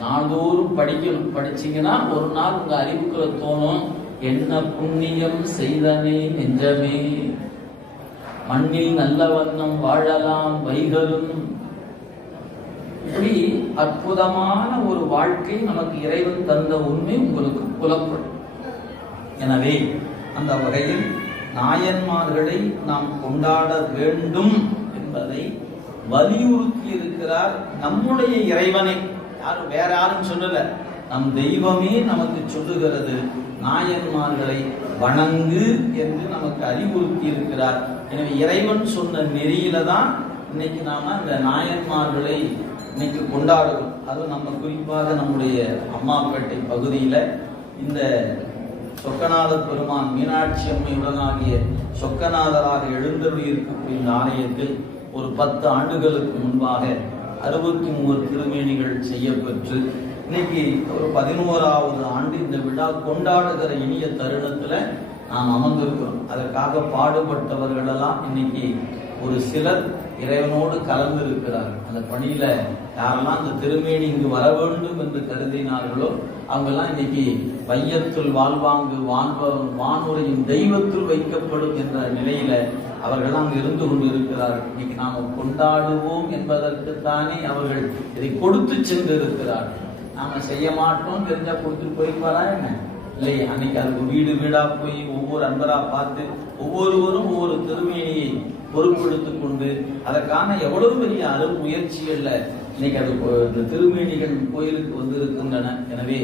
நாள்தோறும் படிக்கணும். படிச்சீங்கன்னா ஒரு நாள் உங்க அறிவுக்குள்ள தோணும், என்ன புண்ணியம் செய்தனே நெஞ்சமே, மண்ணில் நல்ல வண்ணம் வாழலாம் வைகலும். இப்படி அற்புதமான ஒரு வாழ்க்கை நமக்கு இறைவன் தந்த உண்மை உங்களுக்கு புலப்படும். எனவே அந்த வகையில் நாயன்மார்களை நாம் கொண்டாட வேண்டும் என்பதை வலியுறுத்தி இருக்கிறார் நம்முடைய இறைவனை. யாரும் வேற யாரும் சொல்லல, நம் தெய்வமே நமக்கு சொல்லுகிறது, நாயன்மார்களை வணங்கு என்று நமக்கு அறிவுறுத்தி இருக்கிறார். எனவே இறைவன் சொன்ன நெறியில தான் இன்னைக்கு நாம இந்த நாயன்மார்களை இன்னைக்கு கொண்டாடுவோம். அதுவும் நம்ம குறிப்பாக நம்முடைய அம்மாப்பேட்டை பகுதியில இந்த சொக்கநாத பெருமான் மீனாட்சி அம்மையுடனாகிய சொக்கநாதராக எழுந்தருளி இருக்கக்கூடிய இந்த ஆலயத்தில் ஒரு 10 ஆண்டுகளுக்கு முன்பாக 63 திருமேனிகள் செய்யப்பெற்று இன்னைக்கு ஒரு 11வது ஆண்டு இந்த விழா கொண்டாடுகிற இனிய தருணத்துல நாம் அமர்ந்திருக்கிறோம். அதற்காக பாடுபட்டவர்கள் எல்லாம் இன்னைக்கு ஒரு சிலர் இறைவனோடு கலந்து இருக்கிறார். அந்த பணியில யாரெல்லாம் இந்த திருமேனி இங்கு வர வேண்டும் என்று கருதினார்களோ அவங்கெல்லாம் இன்னைக்கு வையத்துள் வாழ்வாங்கு வானுரையின் தெய்வத்துள் வைக்கப்படும் என்ற நிலையில அவர்கள் அங்கு இருந்து கொண்டு இருக்கிறார்கள். இன்னைக்கு நாம கொண்டாடுவோம் என்பதற்குத்தானே அவர்கள் இதை கொடுத்து சென்று இருக்கிறார்கள். நாம செய்ய மாட்டோம் தெரிஞ்சா கொடுத்துட்டு போயிருப்பாரா என்ன? இல்லை, அன்னைக்கு அதுக்கு வீடு வீடா போய் ஒவ்வொரு அன்பரா பார்த்து ஒவ்வொருவரும் ஒவ்வொரு திருமேனியை பொறுப்பெடுத்துக் கொண்டு அதற்கான எவ்வளவு பெரிய அருள் முயற்சிகள்ல இன்னைக்கு அது திருமேனிகள் கோயிலுக்கு வந்திருக்கின்றன. எனவே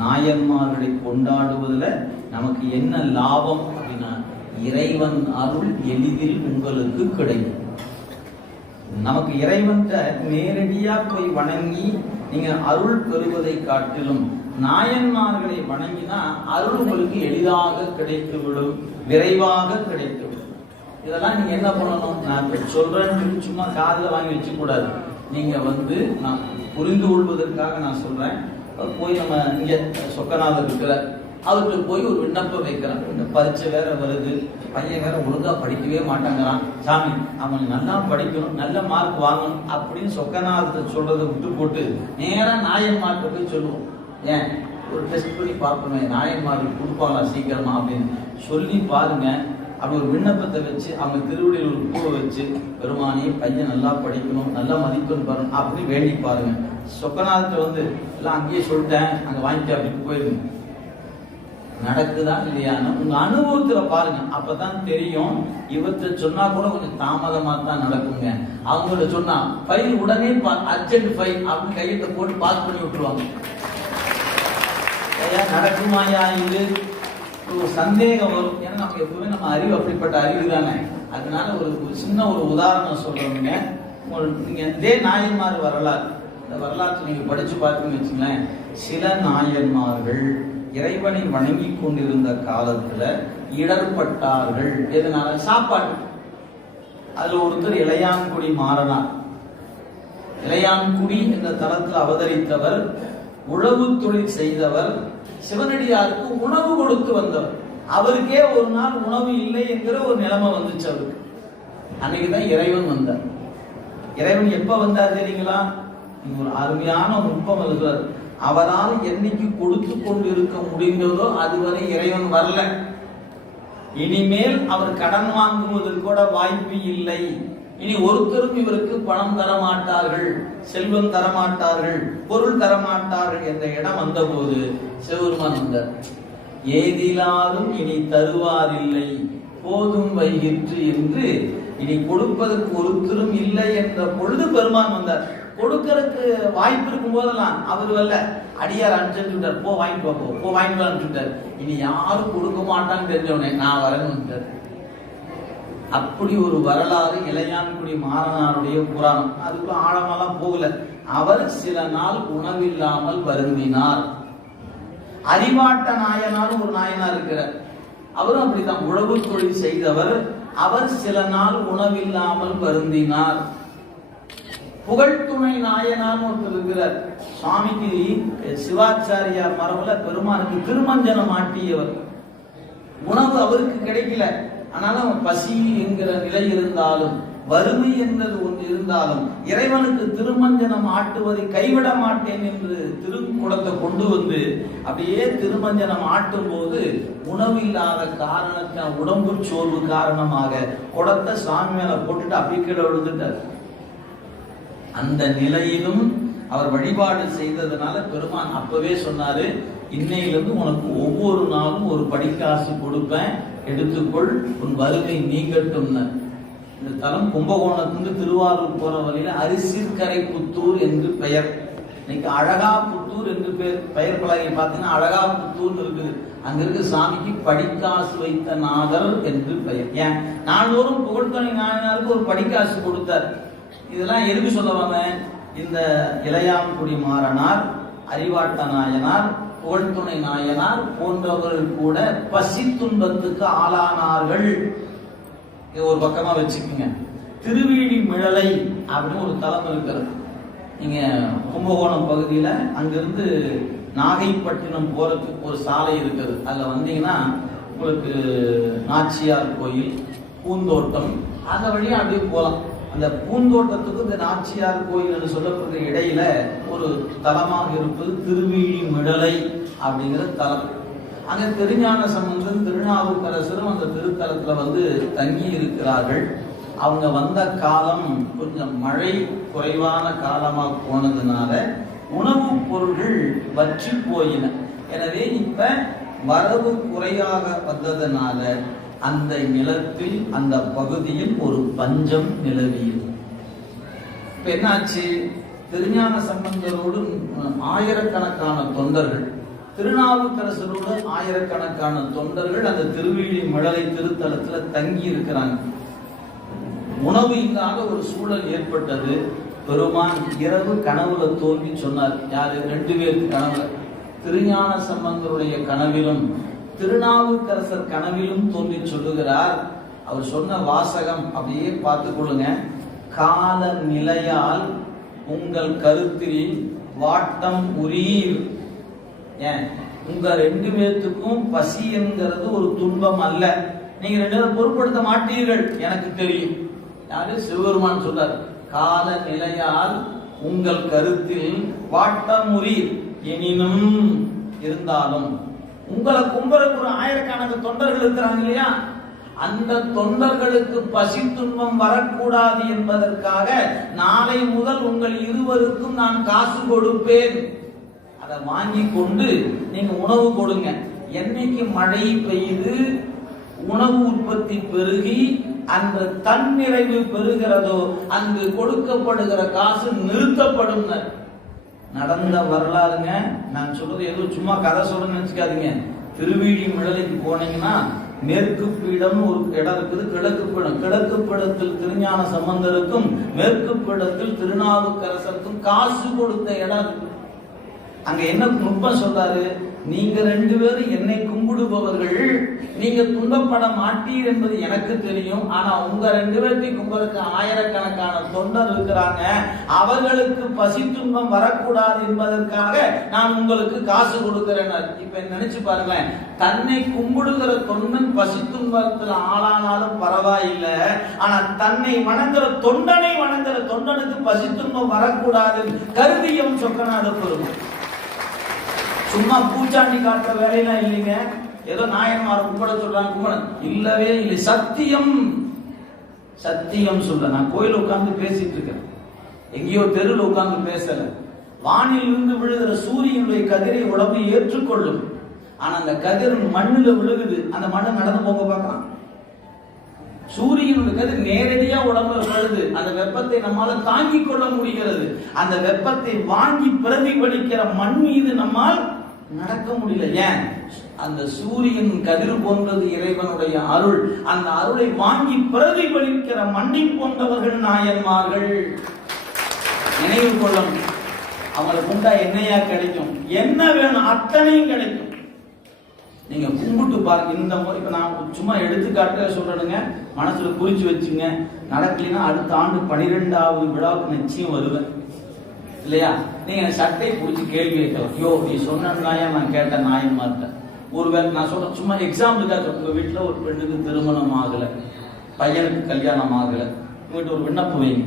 நாயன்மார்களை கொண்டாடுவதில் நமக்கு என்ன லாபம் அப்படின்னா, இறைவன் அருள் எளிதில் உங்களுக்கு கிடைக்கும். நமக்கு இறைவன் நேரடியா போய் வணங்கி நீங்க அருள் பெறுவதை காட்டிலும் நாயன்மார்களை வணங்கினா அருள் உங்களுக்கு எளிதாக கிடைத்துவிடும், விரைவாக கிடைத்துவிடும். இதெல்லாம் நீங்க என்ன பண்ணணும்? நான் சொல்றேன்னு சும்மா காதுல வாங்கி வச்சு கூடாது. நீங்க நான் புரிந்து கொள்வதற்காக நான் சொல்றேன். போய் நம்ம இங்க சொக்கநாதர் இருக்கிற அவர்கிட்ட போய் ஒரு விண்ணப்பம் வைக்கிறான். இந்த பரீட்சை வேற வருது, பையன் வேற ஒழுங்கா படிக்கவே மாட்டாங்கிறான், சாமி அவன் நல்லா படிக்கணும், நல்ல மார்க் வாங்கணும் அப்படின்னு சொக்கநாதத்தை சொல்றதை விட்டு போட்டு நேரா நாயன்மார்கிட்ட போய் சொல்லுவோம். ஏன் ஒரு டெஸ்ட் பண்ணி பார்க்கணும், நாயன்மார்கள் கொடுப்பாங்களா சீக்கிரமா அப்படின்னு சொல்லி பாருங்க. அப்படி ஒரு விண்ணப்பத்தை வச்சு அவங்க திருவடியில் ஒரு பூவை வச்சு, பெருமானே பையன் நல்லா படிக்கணும், நல்ல மதிப்பெண் பெறணும் அப்படி வேண்டி பாருங்க. சொக்கநாதத்தை எல்லாம் அங்கேயே சொல்லிட்டேன், அங்க வாங்கிக்க அப்படின்னு போயிருங்க. நடக்குதா இல்லையான்னு உங்க அனுபவத்துல பாருங்க. அப்பதான் தெரியும். இவற்றை சொன்னா கூட கொஞ்சம் தாமதமா தான் நடக்குங்க. அவங்கள்ட்ட சொன்னா ஃபைல் உடனே அர்ஜென்ட் ஃபைல் அப்படின்னு கையெழுத்த போட்டு பாஸ் பண்ணி விட்டுருவாங்க. நடக்குமாயா இது ஒரு சந்தேகம் வரும். ஏன்னா நமக்கு எப்பவுமே நம்ம அறிவு அப்படிப்பட்ட அறிவு தானே. அதனால ஒரு சின்ன ஒரு உதாரணம் சொல்றவங்க, நீங்க இதே நாயன்மார் வரலாறு, இந்த வரலாற்றை நீங்க படிச்சு பார்த்தீங்கன்னு வச்சுங்களேன். சில நாயன்மார்கள் இறைவனை வணங்கி கொண்டிருந்த காலத்துல இடர்பட்டார்கள். எதனால? சாப்பாடு. அதுல ஒருத்தர் இளையான்குடி மாறனார். இளையான்குடி என்ற தளத்தில் அவதரித்தவர், உழவு தொழில் செய்தவர், சிவனடியாருக்கு உணவு கொடுத்து வந்தவர். அவருக்கே ஒரு நாள் உணவு இல்லை என்கிற ஒரு நிலைமை வந்துச்சு அவருக்கு. அன்னைக்குதான் இறைவன் வந்தார். இறைவன் எப்ப வந்தார் தெரியுங்களா? ஒரு அருமையான நுட்பம் இருக்கிறார். அவரால் என்னைக்கு கொடுத்து கொண்டு இருக்க முடிந்ததோ அதுவரை இறைவன் வரல. இனிமேல் அவர் கடன் வாங்குவதற்கு கூட வாய்ப்பு இல்லை. இனி ஒருத்தரும் இவருக்கு பணம் தரமாட்டார்கள், செல்வம் தரமாட்டார்கள், பொருள் தரமாட்டார்கள் என்ற இடம் வந்த போது சிவபெருமான் வந்தார். ஏதிலாரும் இனி தருவாரில்லை போதும் வைகிற்று என்று இனி கொடுப்பதற்கு ஒருத்தரும் இல்லை என்ற பொழுது பெருமான் வந்தார். கொடுக்கறதுக்கு வாய்ப்பு இருக்கும் போதெல்லாம் அவர் வரல, அடியார் அனுப்பிச்சுட்டார், போ வாங்கிட்டு வா, போ வாங்கிட்டு அனுப்பிச்சுட்டார். இனி யாரும் கொடுக்க மாட்டான்னு தெரிஞ்சவனே நான் வரேன்னு. அப்படி ஒரு வரலாறு இளையான்குடி மாறனாருடைய புராணம். அதுக்குள்ள ஆழமெல்லாம் போகல. அவர் சில நாள் உணவில்லாமல் வருந்தினார். அறிவாட்ட நாயனார் ஒரு நாயனார் இருக்கிறார். அவரும் அப்படித்தான் உழவு தொழில் செய்தவர். அவர் சில நாள் உணவில்லாமல் வருந்தினார். புகழ்துணை நாயனார் ஒருத்தர் இருக்கிறார். சுவாமிக்கு சிவாச்சாரியார் மரபுல பெருமானுக்கு திருமஞ்சனம் ஆட்டியவர். உணவு அவருக்கு கிடைக்கல. ஆனாலும் பசி என்கிற நிலை இருந்தாலும், வறுமை என்பது ஒன்று இருந்தாலும், இறைவனுக்கு திருமஞ்சனம் ஆட்டுவதை கைவிட மாட்டேன் என்று திருக்குடத்தை கொண்டு வந்து அப்படியே திருமஞ்சனம் ஆட்டும் போது உணவில்லாத காரணத்தால் உடம்பு சோர்வு காரணமாக குடத்தை சாமி மேல போட்டுட்டு அப்படி கீழே விழுந்துட்டார். அந்த நிலையிலும் அவர் வழிபாடு செய்ததுனால பெருமான் அப்பவே சொன்னாரு, இன்னையிலிருந்து உனக்கு ஒவ்வொரு நாளும் ஒரு படிக்காசு கொடுப்பேன், எடுத்துக்கொள், உன் வறுமை நீங்கட்டும். இந்த தலம் கும்பகோணத்திலிருந்து திருவாரூர் போற வழியில அரிசிற்கரை புத்தூர் என்று பெயர். இன்னைக்கு அழகா புத்தூர் என்று பெயர் பலகை பார்த்தீங்கன்னா அழகா புத்தூர் இருக்குது. அங்க இருக்கு சாமிக்கு படிக்காசு வைத்த நாதர் என்று பெயர். ஏன் நாள்தோறும் புகழ்துணை நாயனாருக்கு ஒரு படிக்காசு கொடுத்தார். இதெல்லாம் எதுக்கு சொல்லுவாங்க? இந்த இளையான்குடி மாறனார், அறிவாட்ட நாயனார், புகழ்துணை நாயனார் போன்றவர்கள் கூட பசி துன்பத்துக்கு ஆளானார்கள். ஒரு பக்கமா வச்சுக்கோங்க. திருவீழி மிழலை அப்படின்னு ஒரு தலம் இருக்கிறது. நீங்க கும்பகோணம் பகுதியில அங்கிருந்து நாகைப்பட்டினம் போறதுக்கு ஒரு சாலை இருக்குது. அதுல வந்தீங்கன்னா உங்களுக்கு நாச்சியார் கோயில், பூந்தோட்டம், அந்த வழியா அப்படியே போகலாம். அந்த பூந்தோட்டத்துக்கு இந்த நாச்சியார் கோயில் என்று சொல்லப்படுற இடையில ஒரு தலமாக இருப்பது திருவீழி மிழலை அப்படிங்கிற தலம். அங்க திருஞான சம்பந்தரும் திருநாவுக்கரசரும் அந்த திருத்தலத்துல வந்து தங்கி இருக்கிறார்கள். அவங்க வந்த காலம் கொஞ்சம் மழை குறைவான காலமாக போனதுனால உணவுப் பொருள்கள் வற்றி போயின. எனவே இப்ப வரவு குறையாக வந்ததுனால அந்த நிலத்தில் அந்த பகுதியில் ஒரு பஞ்சம் நிலவியது. இப்ப என்னாச்சு? திருஞான சம்பந்தரோடு ஆயிரக்கணக்கான தொண்டர்கள், திருநாவுக்கரசரோடு ஆயிரக்கணக்கான தொண்டர்கள் அந்த திருவீழி மிழலை திருத்தலத்துல தங்கி இருக்கிறாங்க. உணவு இல்லாத ஒரு சூழல் ஏற்பட்டது. பெருமான் இரவு கனவுல தோன்றி சொன்னார். யாரு? 2 பேருக்கு கனவுல. திருஞான சம்பந்தருடைய கனவிலும் திருநாவுக்கரசர் கனவிலும் தோன்றி சொல்லுகிறார். அவர் சொன்ன வாசகம் அப்படியே பார்த்துக் கொள்ளுங்க. கால நிலையால் உங்கள் கருத்தில் வாட்டம் உரீர். ஏன் உங்க 2 பேத்துக்கும் பசி என்கிறது ஒரு துன்பம் அல்ல. நீங்க 2 பேரும் பொருட்படுத்த மாட்டீர்கள், எனக்கு தெரியும். யாரு? சிவபெருமான் சொல்றார். கால நிலையால் உங்கள் கருத்தில் வாட்டம் உரீர். எனினும் இருந்தாலும் உங்களை கும்பலுக்கு ஒரு ஆயிரக்கணக்கான தொண்டர்கள் இருக்கிறாங்க இல்லையா? அந்த தொண்டர்களுக்கு பசி துன்பம் வரக்கூடாது என்பதற்காக நாளை முதல் உங்கள் இருவருக்கும் நான் காசு கொடுப்பேன். அதை வாங்கி கொண்டு நீங்க உணவு கொடுங்க. என்னைக்கு மழை பெய்து உணவு உற்பத்தி பெருகி அந்த தன்னிறைவு பெறுகிறதோ அங்கு கொடுக்கப்படுகிற காசு நிறுத்தப்படும். நடந்த வரலாறுங்க. நான் சொல்றது ஏதோ சும்மா கதை சொல்ல நினைச்சுக்காதீங்க. திருவீழி மிழலைக்கு போனீங்கன்னா மேற்கு பீடம் ஒரு இடம் இருக்குது, கிழக்கு பீடம். கிழக்கு பீடத்தில் திருஞான சம்பந்தருக்கும் மேற்கு பீடத்தில் திருநாவுக்கரசருக்கும் காசு கொடுத்த இடம். அங்க என்ன நுட்பம் சொல்றாரு? நீங்க 2 பேரும் என்னை கும்பிடுபவர்கள், நீங்க துன்பப்பட மாட்டீர் என்பது எனக்கு தெரியும். ஆனா உங்க 2 பேர்த்தையும் கும்பிடுறதுக்கு ஆயிரக்கணக்கான தொண்டர் இருக்கிறாங்க. அவர்களுக்கு பசி துன்பம் வரக்கூடாது என்பதற்காக நான் உங்களுக்கு காசு கொடுக்கிறேன். இப்ப நினைச்சு பாருங்களேன், தன்னை கும்பிடுகிற தொண்டன் பசி துன்பத்தில் ஆளானாலும் பரவாயில்லை, ஆனா தன்னை வணங்குற தொண்டனுக்கு பசி துன்பம் வரக்கூடாது கருதியும் சொக்கநாத பெருமாள். சும்மா பூச்சாண்டி காட்டுற வேலையெல்லாம் இல்லைங்க. ஏதோ நாயன்மார் கும்பிட சொல்றாங்க, கும்பிட இல்லவே இல்லை. சத்தியம் சொல்ற. நான் கோயில் உட்கார்ந்து பேசிட்டு இருக்கேன், எங்கேயோ தெருவில் உட்கார்ந்து பேசல. வானில் இருந்து விழுகிற சூரியனுடைய கதிரை உடம்பு ஏற்றுக்கொள்ளும். ஆனா அந்த கதிர் மண்ணுல விழுகுது, அந்த மண்ணை நடந்து போங்க பார்க்கலாம். சூரியனுடைய கதிர் நேரடியா உடம்புல விழுது, அந்த வெப்பத்தை நம்மால தாங்கிக் கொள்ள முடிகிறது. அந்த வெப்பத்தை வாங்கி பிரதிபலிக்கிற மண் மீது நம்மால் நடக்க முடியல. ஏன்? அந்த சூரியன் கதிர் போன்றது இறைவனுடைய அருள். அந்த அருளை வாங்கி பிரதிபலிக்கிற மண்ணை போன்றவர்கள் நாயன்மார்கள். நினைவு கொள்ளணும், அவங்களுக்கு உண்டா என்னையா கிடைக்கும்? என்ன வேணும் அத்தனையும் கிடைக்கும். நீங்க கும்பிட்டு பாருங்க. இந்த முறை இப்ப நான் சும்மா எடுத்துக்காட்டு சொல்றேனுங்க, மனசுல குறிச்சு வச்சுங்க. நடக்கலைன்னா அடுத்த ஆண்டு 12வது விழாவுக்கு நிச்சயம் வருவேன் இல்லையா? நீங்க சட்டை பிடிச்சி கேள்வி கேட்கலாம். ஐயோ நீ சொன்னா நான் கேட்ட நாயன்மார்ட்ட. ஒருவேளை நான் சொல்றேன், சும்மா எக்ஸாம்பிளுக்காக, உங்க வீட்டுல ஒரு பெண்ணுக்கு திருமணம் ஆகல, பையனுக்கு கல்யாணம் ஆகல, உங்ககிட்ட ஒரு விண்ணப்பம் வைங்க.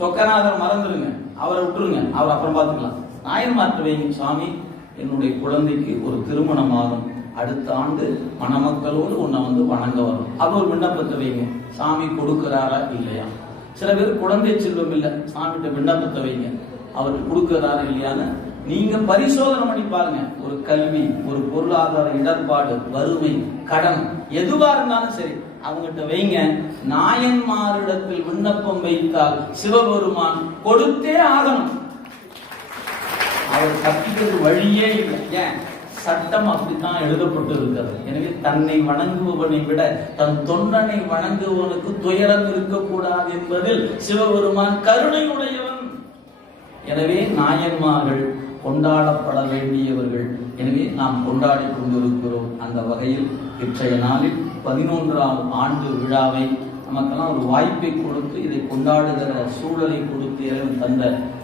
சொக்கநாதர் மறந்துடுங்க, அவரை விட்டுருங்க, அவர் அப்புறம் பார்த்துக்கலாம். நாயன்மார்ட்ட வைங்க, சாமி என்னுடைய குழந்தைக்கு ஒரு திருமணம் ஆகும், அடுத்த ஆண்டு மணமக்களோடு உன்னை வந்து வணங்க வரும். அப்ப ஒரு விண்ணப்பத்தை வைங்க, சாமி கொடுக்கிறாரா இல்லையா? சில பேர் குழந்தை செல்வம் இல்லை, சாமிகிட்ட விண்ணப்பத்தை வைங்க, அவருக்கு கொடுக்கிறாரா இல்லையான்னு நீங்க பரிசோதனை பண்ணி பாருங்க. ஒரு கல்வி, ஒரு பொருளாதார இடர்பாடு, வறுமை, கடன், எதுவா இருந்தாலும் சரி அவங்ககிட்ட வைங்க. நாயன்மாரிடத்தில் விண்ணப்பம் வைத்தால் சிவபெருமான் கொடுத்தே ஆகணும். அவர் தப்பிக்கிறது வழியே இல்லை. ஏன்? சட்டம் அப்படித்தான் எழுதப்பட்டு இருக்கிறது. எனவே தன்னை வணங்குபவனை விட தன் தொண்டனை வணங்குவனுக்கு துயரம் இருக்கக்கூடாது என்பதில் சிவபெருமான் கருணையுடையவன். எனவே நாயன்மார்கள் கொண்டாடப்பட வேண்டியவர்கள். எனவே நாம் கொண்டாடி கொண்டிருக்கிறோம். அந்த வகையில் இன்றைய நாளில் 11வது ஆண்டு விழாவை நமக்கெல்லாம் ஒரு வாய்ப்பை கொடுத்து இதை கொண்டாடுகிற சூழலை கொடுத்து இறைவன் தந்த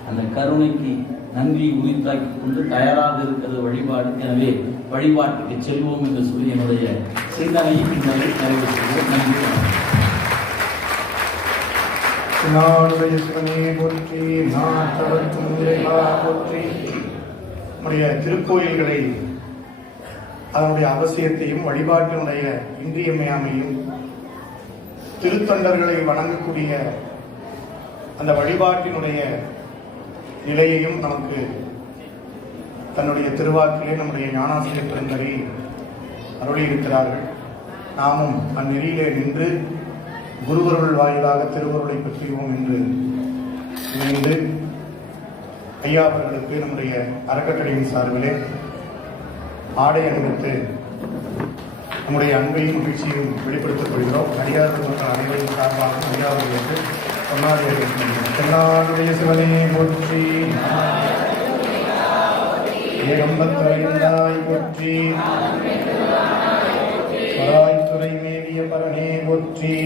அந்த கருணைக்கு நன்றி உரித்தாக்கி கொண்டு தயாராக இருக்கிறது வழிபாடு. எனவே வழிபாட்டுக்கு செல்வோம் என்று சொல்லி என்னுடைய சிந்தனையை நிறைவு செய்வோம். நன்றி. போற்றி, போற்றி. நம்முடைய திருக்கோயில்களை அதனுடைய அவசியத்தையும் வழிபாட்டினுடைய இன்றியமையாமையும் திருத்தொண்டர்களை வணங்கக்கூடிய அந்த வழிபாட்டினுடைய நிலையையும் நமக்கு தன்னுடைய திருவாக்கிலே நம்முடைய ஞானாசிரியர் பெருந்தகை அருளியிருக்கிறார்கள். நாமும் அந்நெறியிலே நின்று குருவருள் வாயிலாக திருவருளை பெற்றுவோம் என்று இணைந்து ஐயா அவர்களுக்கு நம்முடைய அறக்கட்டளையின் சார்பிலே ஆடை அணிவித்து நம்முடைய அன்பையும் மகிழ்ச்சியும் வெளிப்படுத்திக் கொள்கிறோம். அடியார்கள் மக்கள் அனைவரும் சார்பாக ஐயா அவர்களுக்கு தென்னாடுடைய சிவனே போற்றி, ஏகம்பத்துறையாய் போற்றி, வராய்த்துறை மேவிய பரனே போற்றி,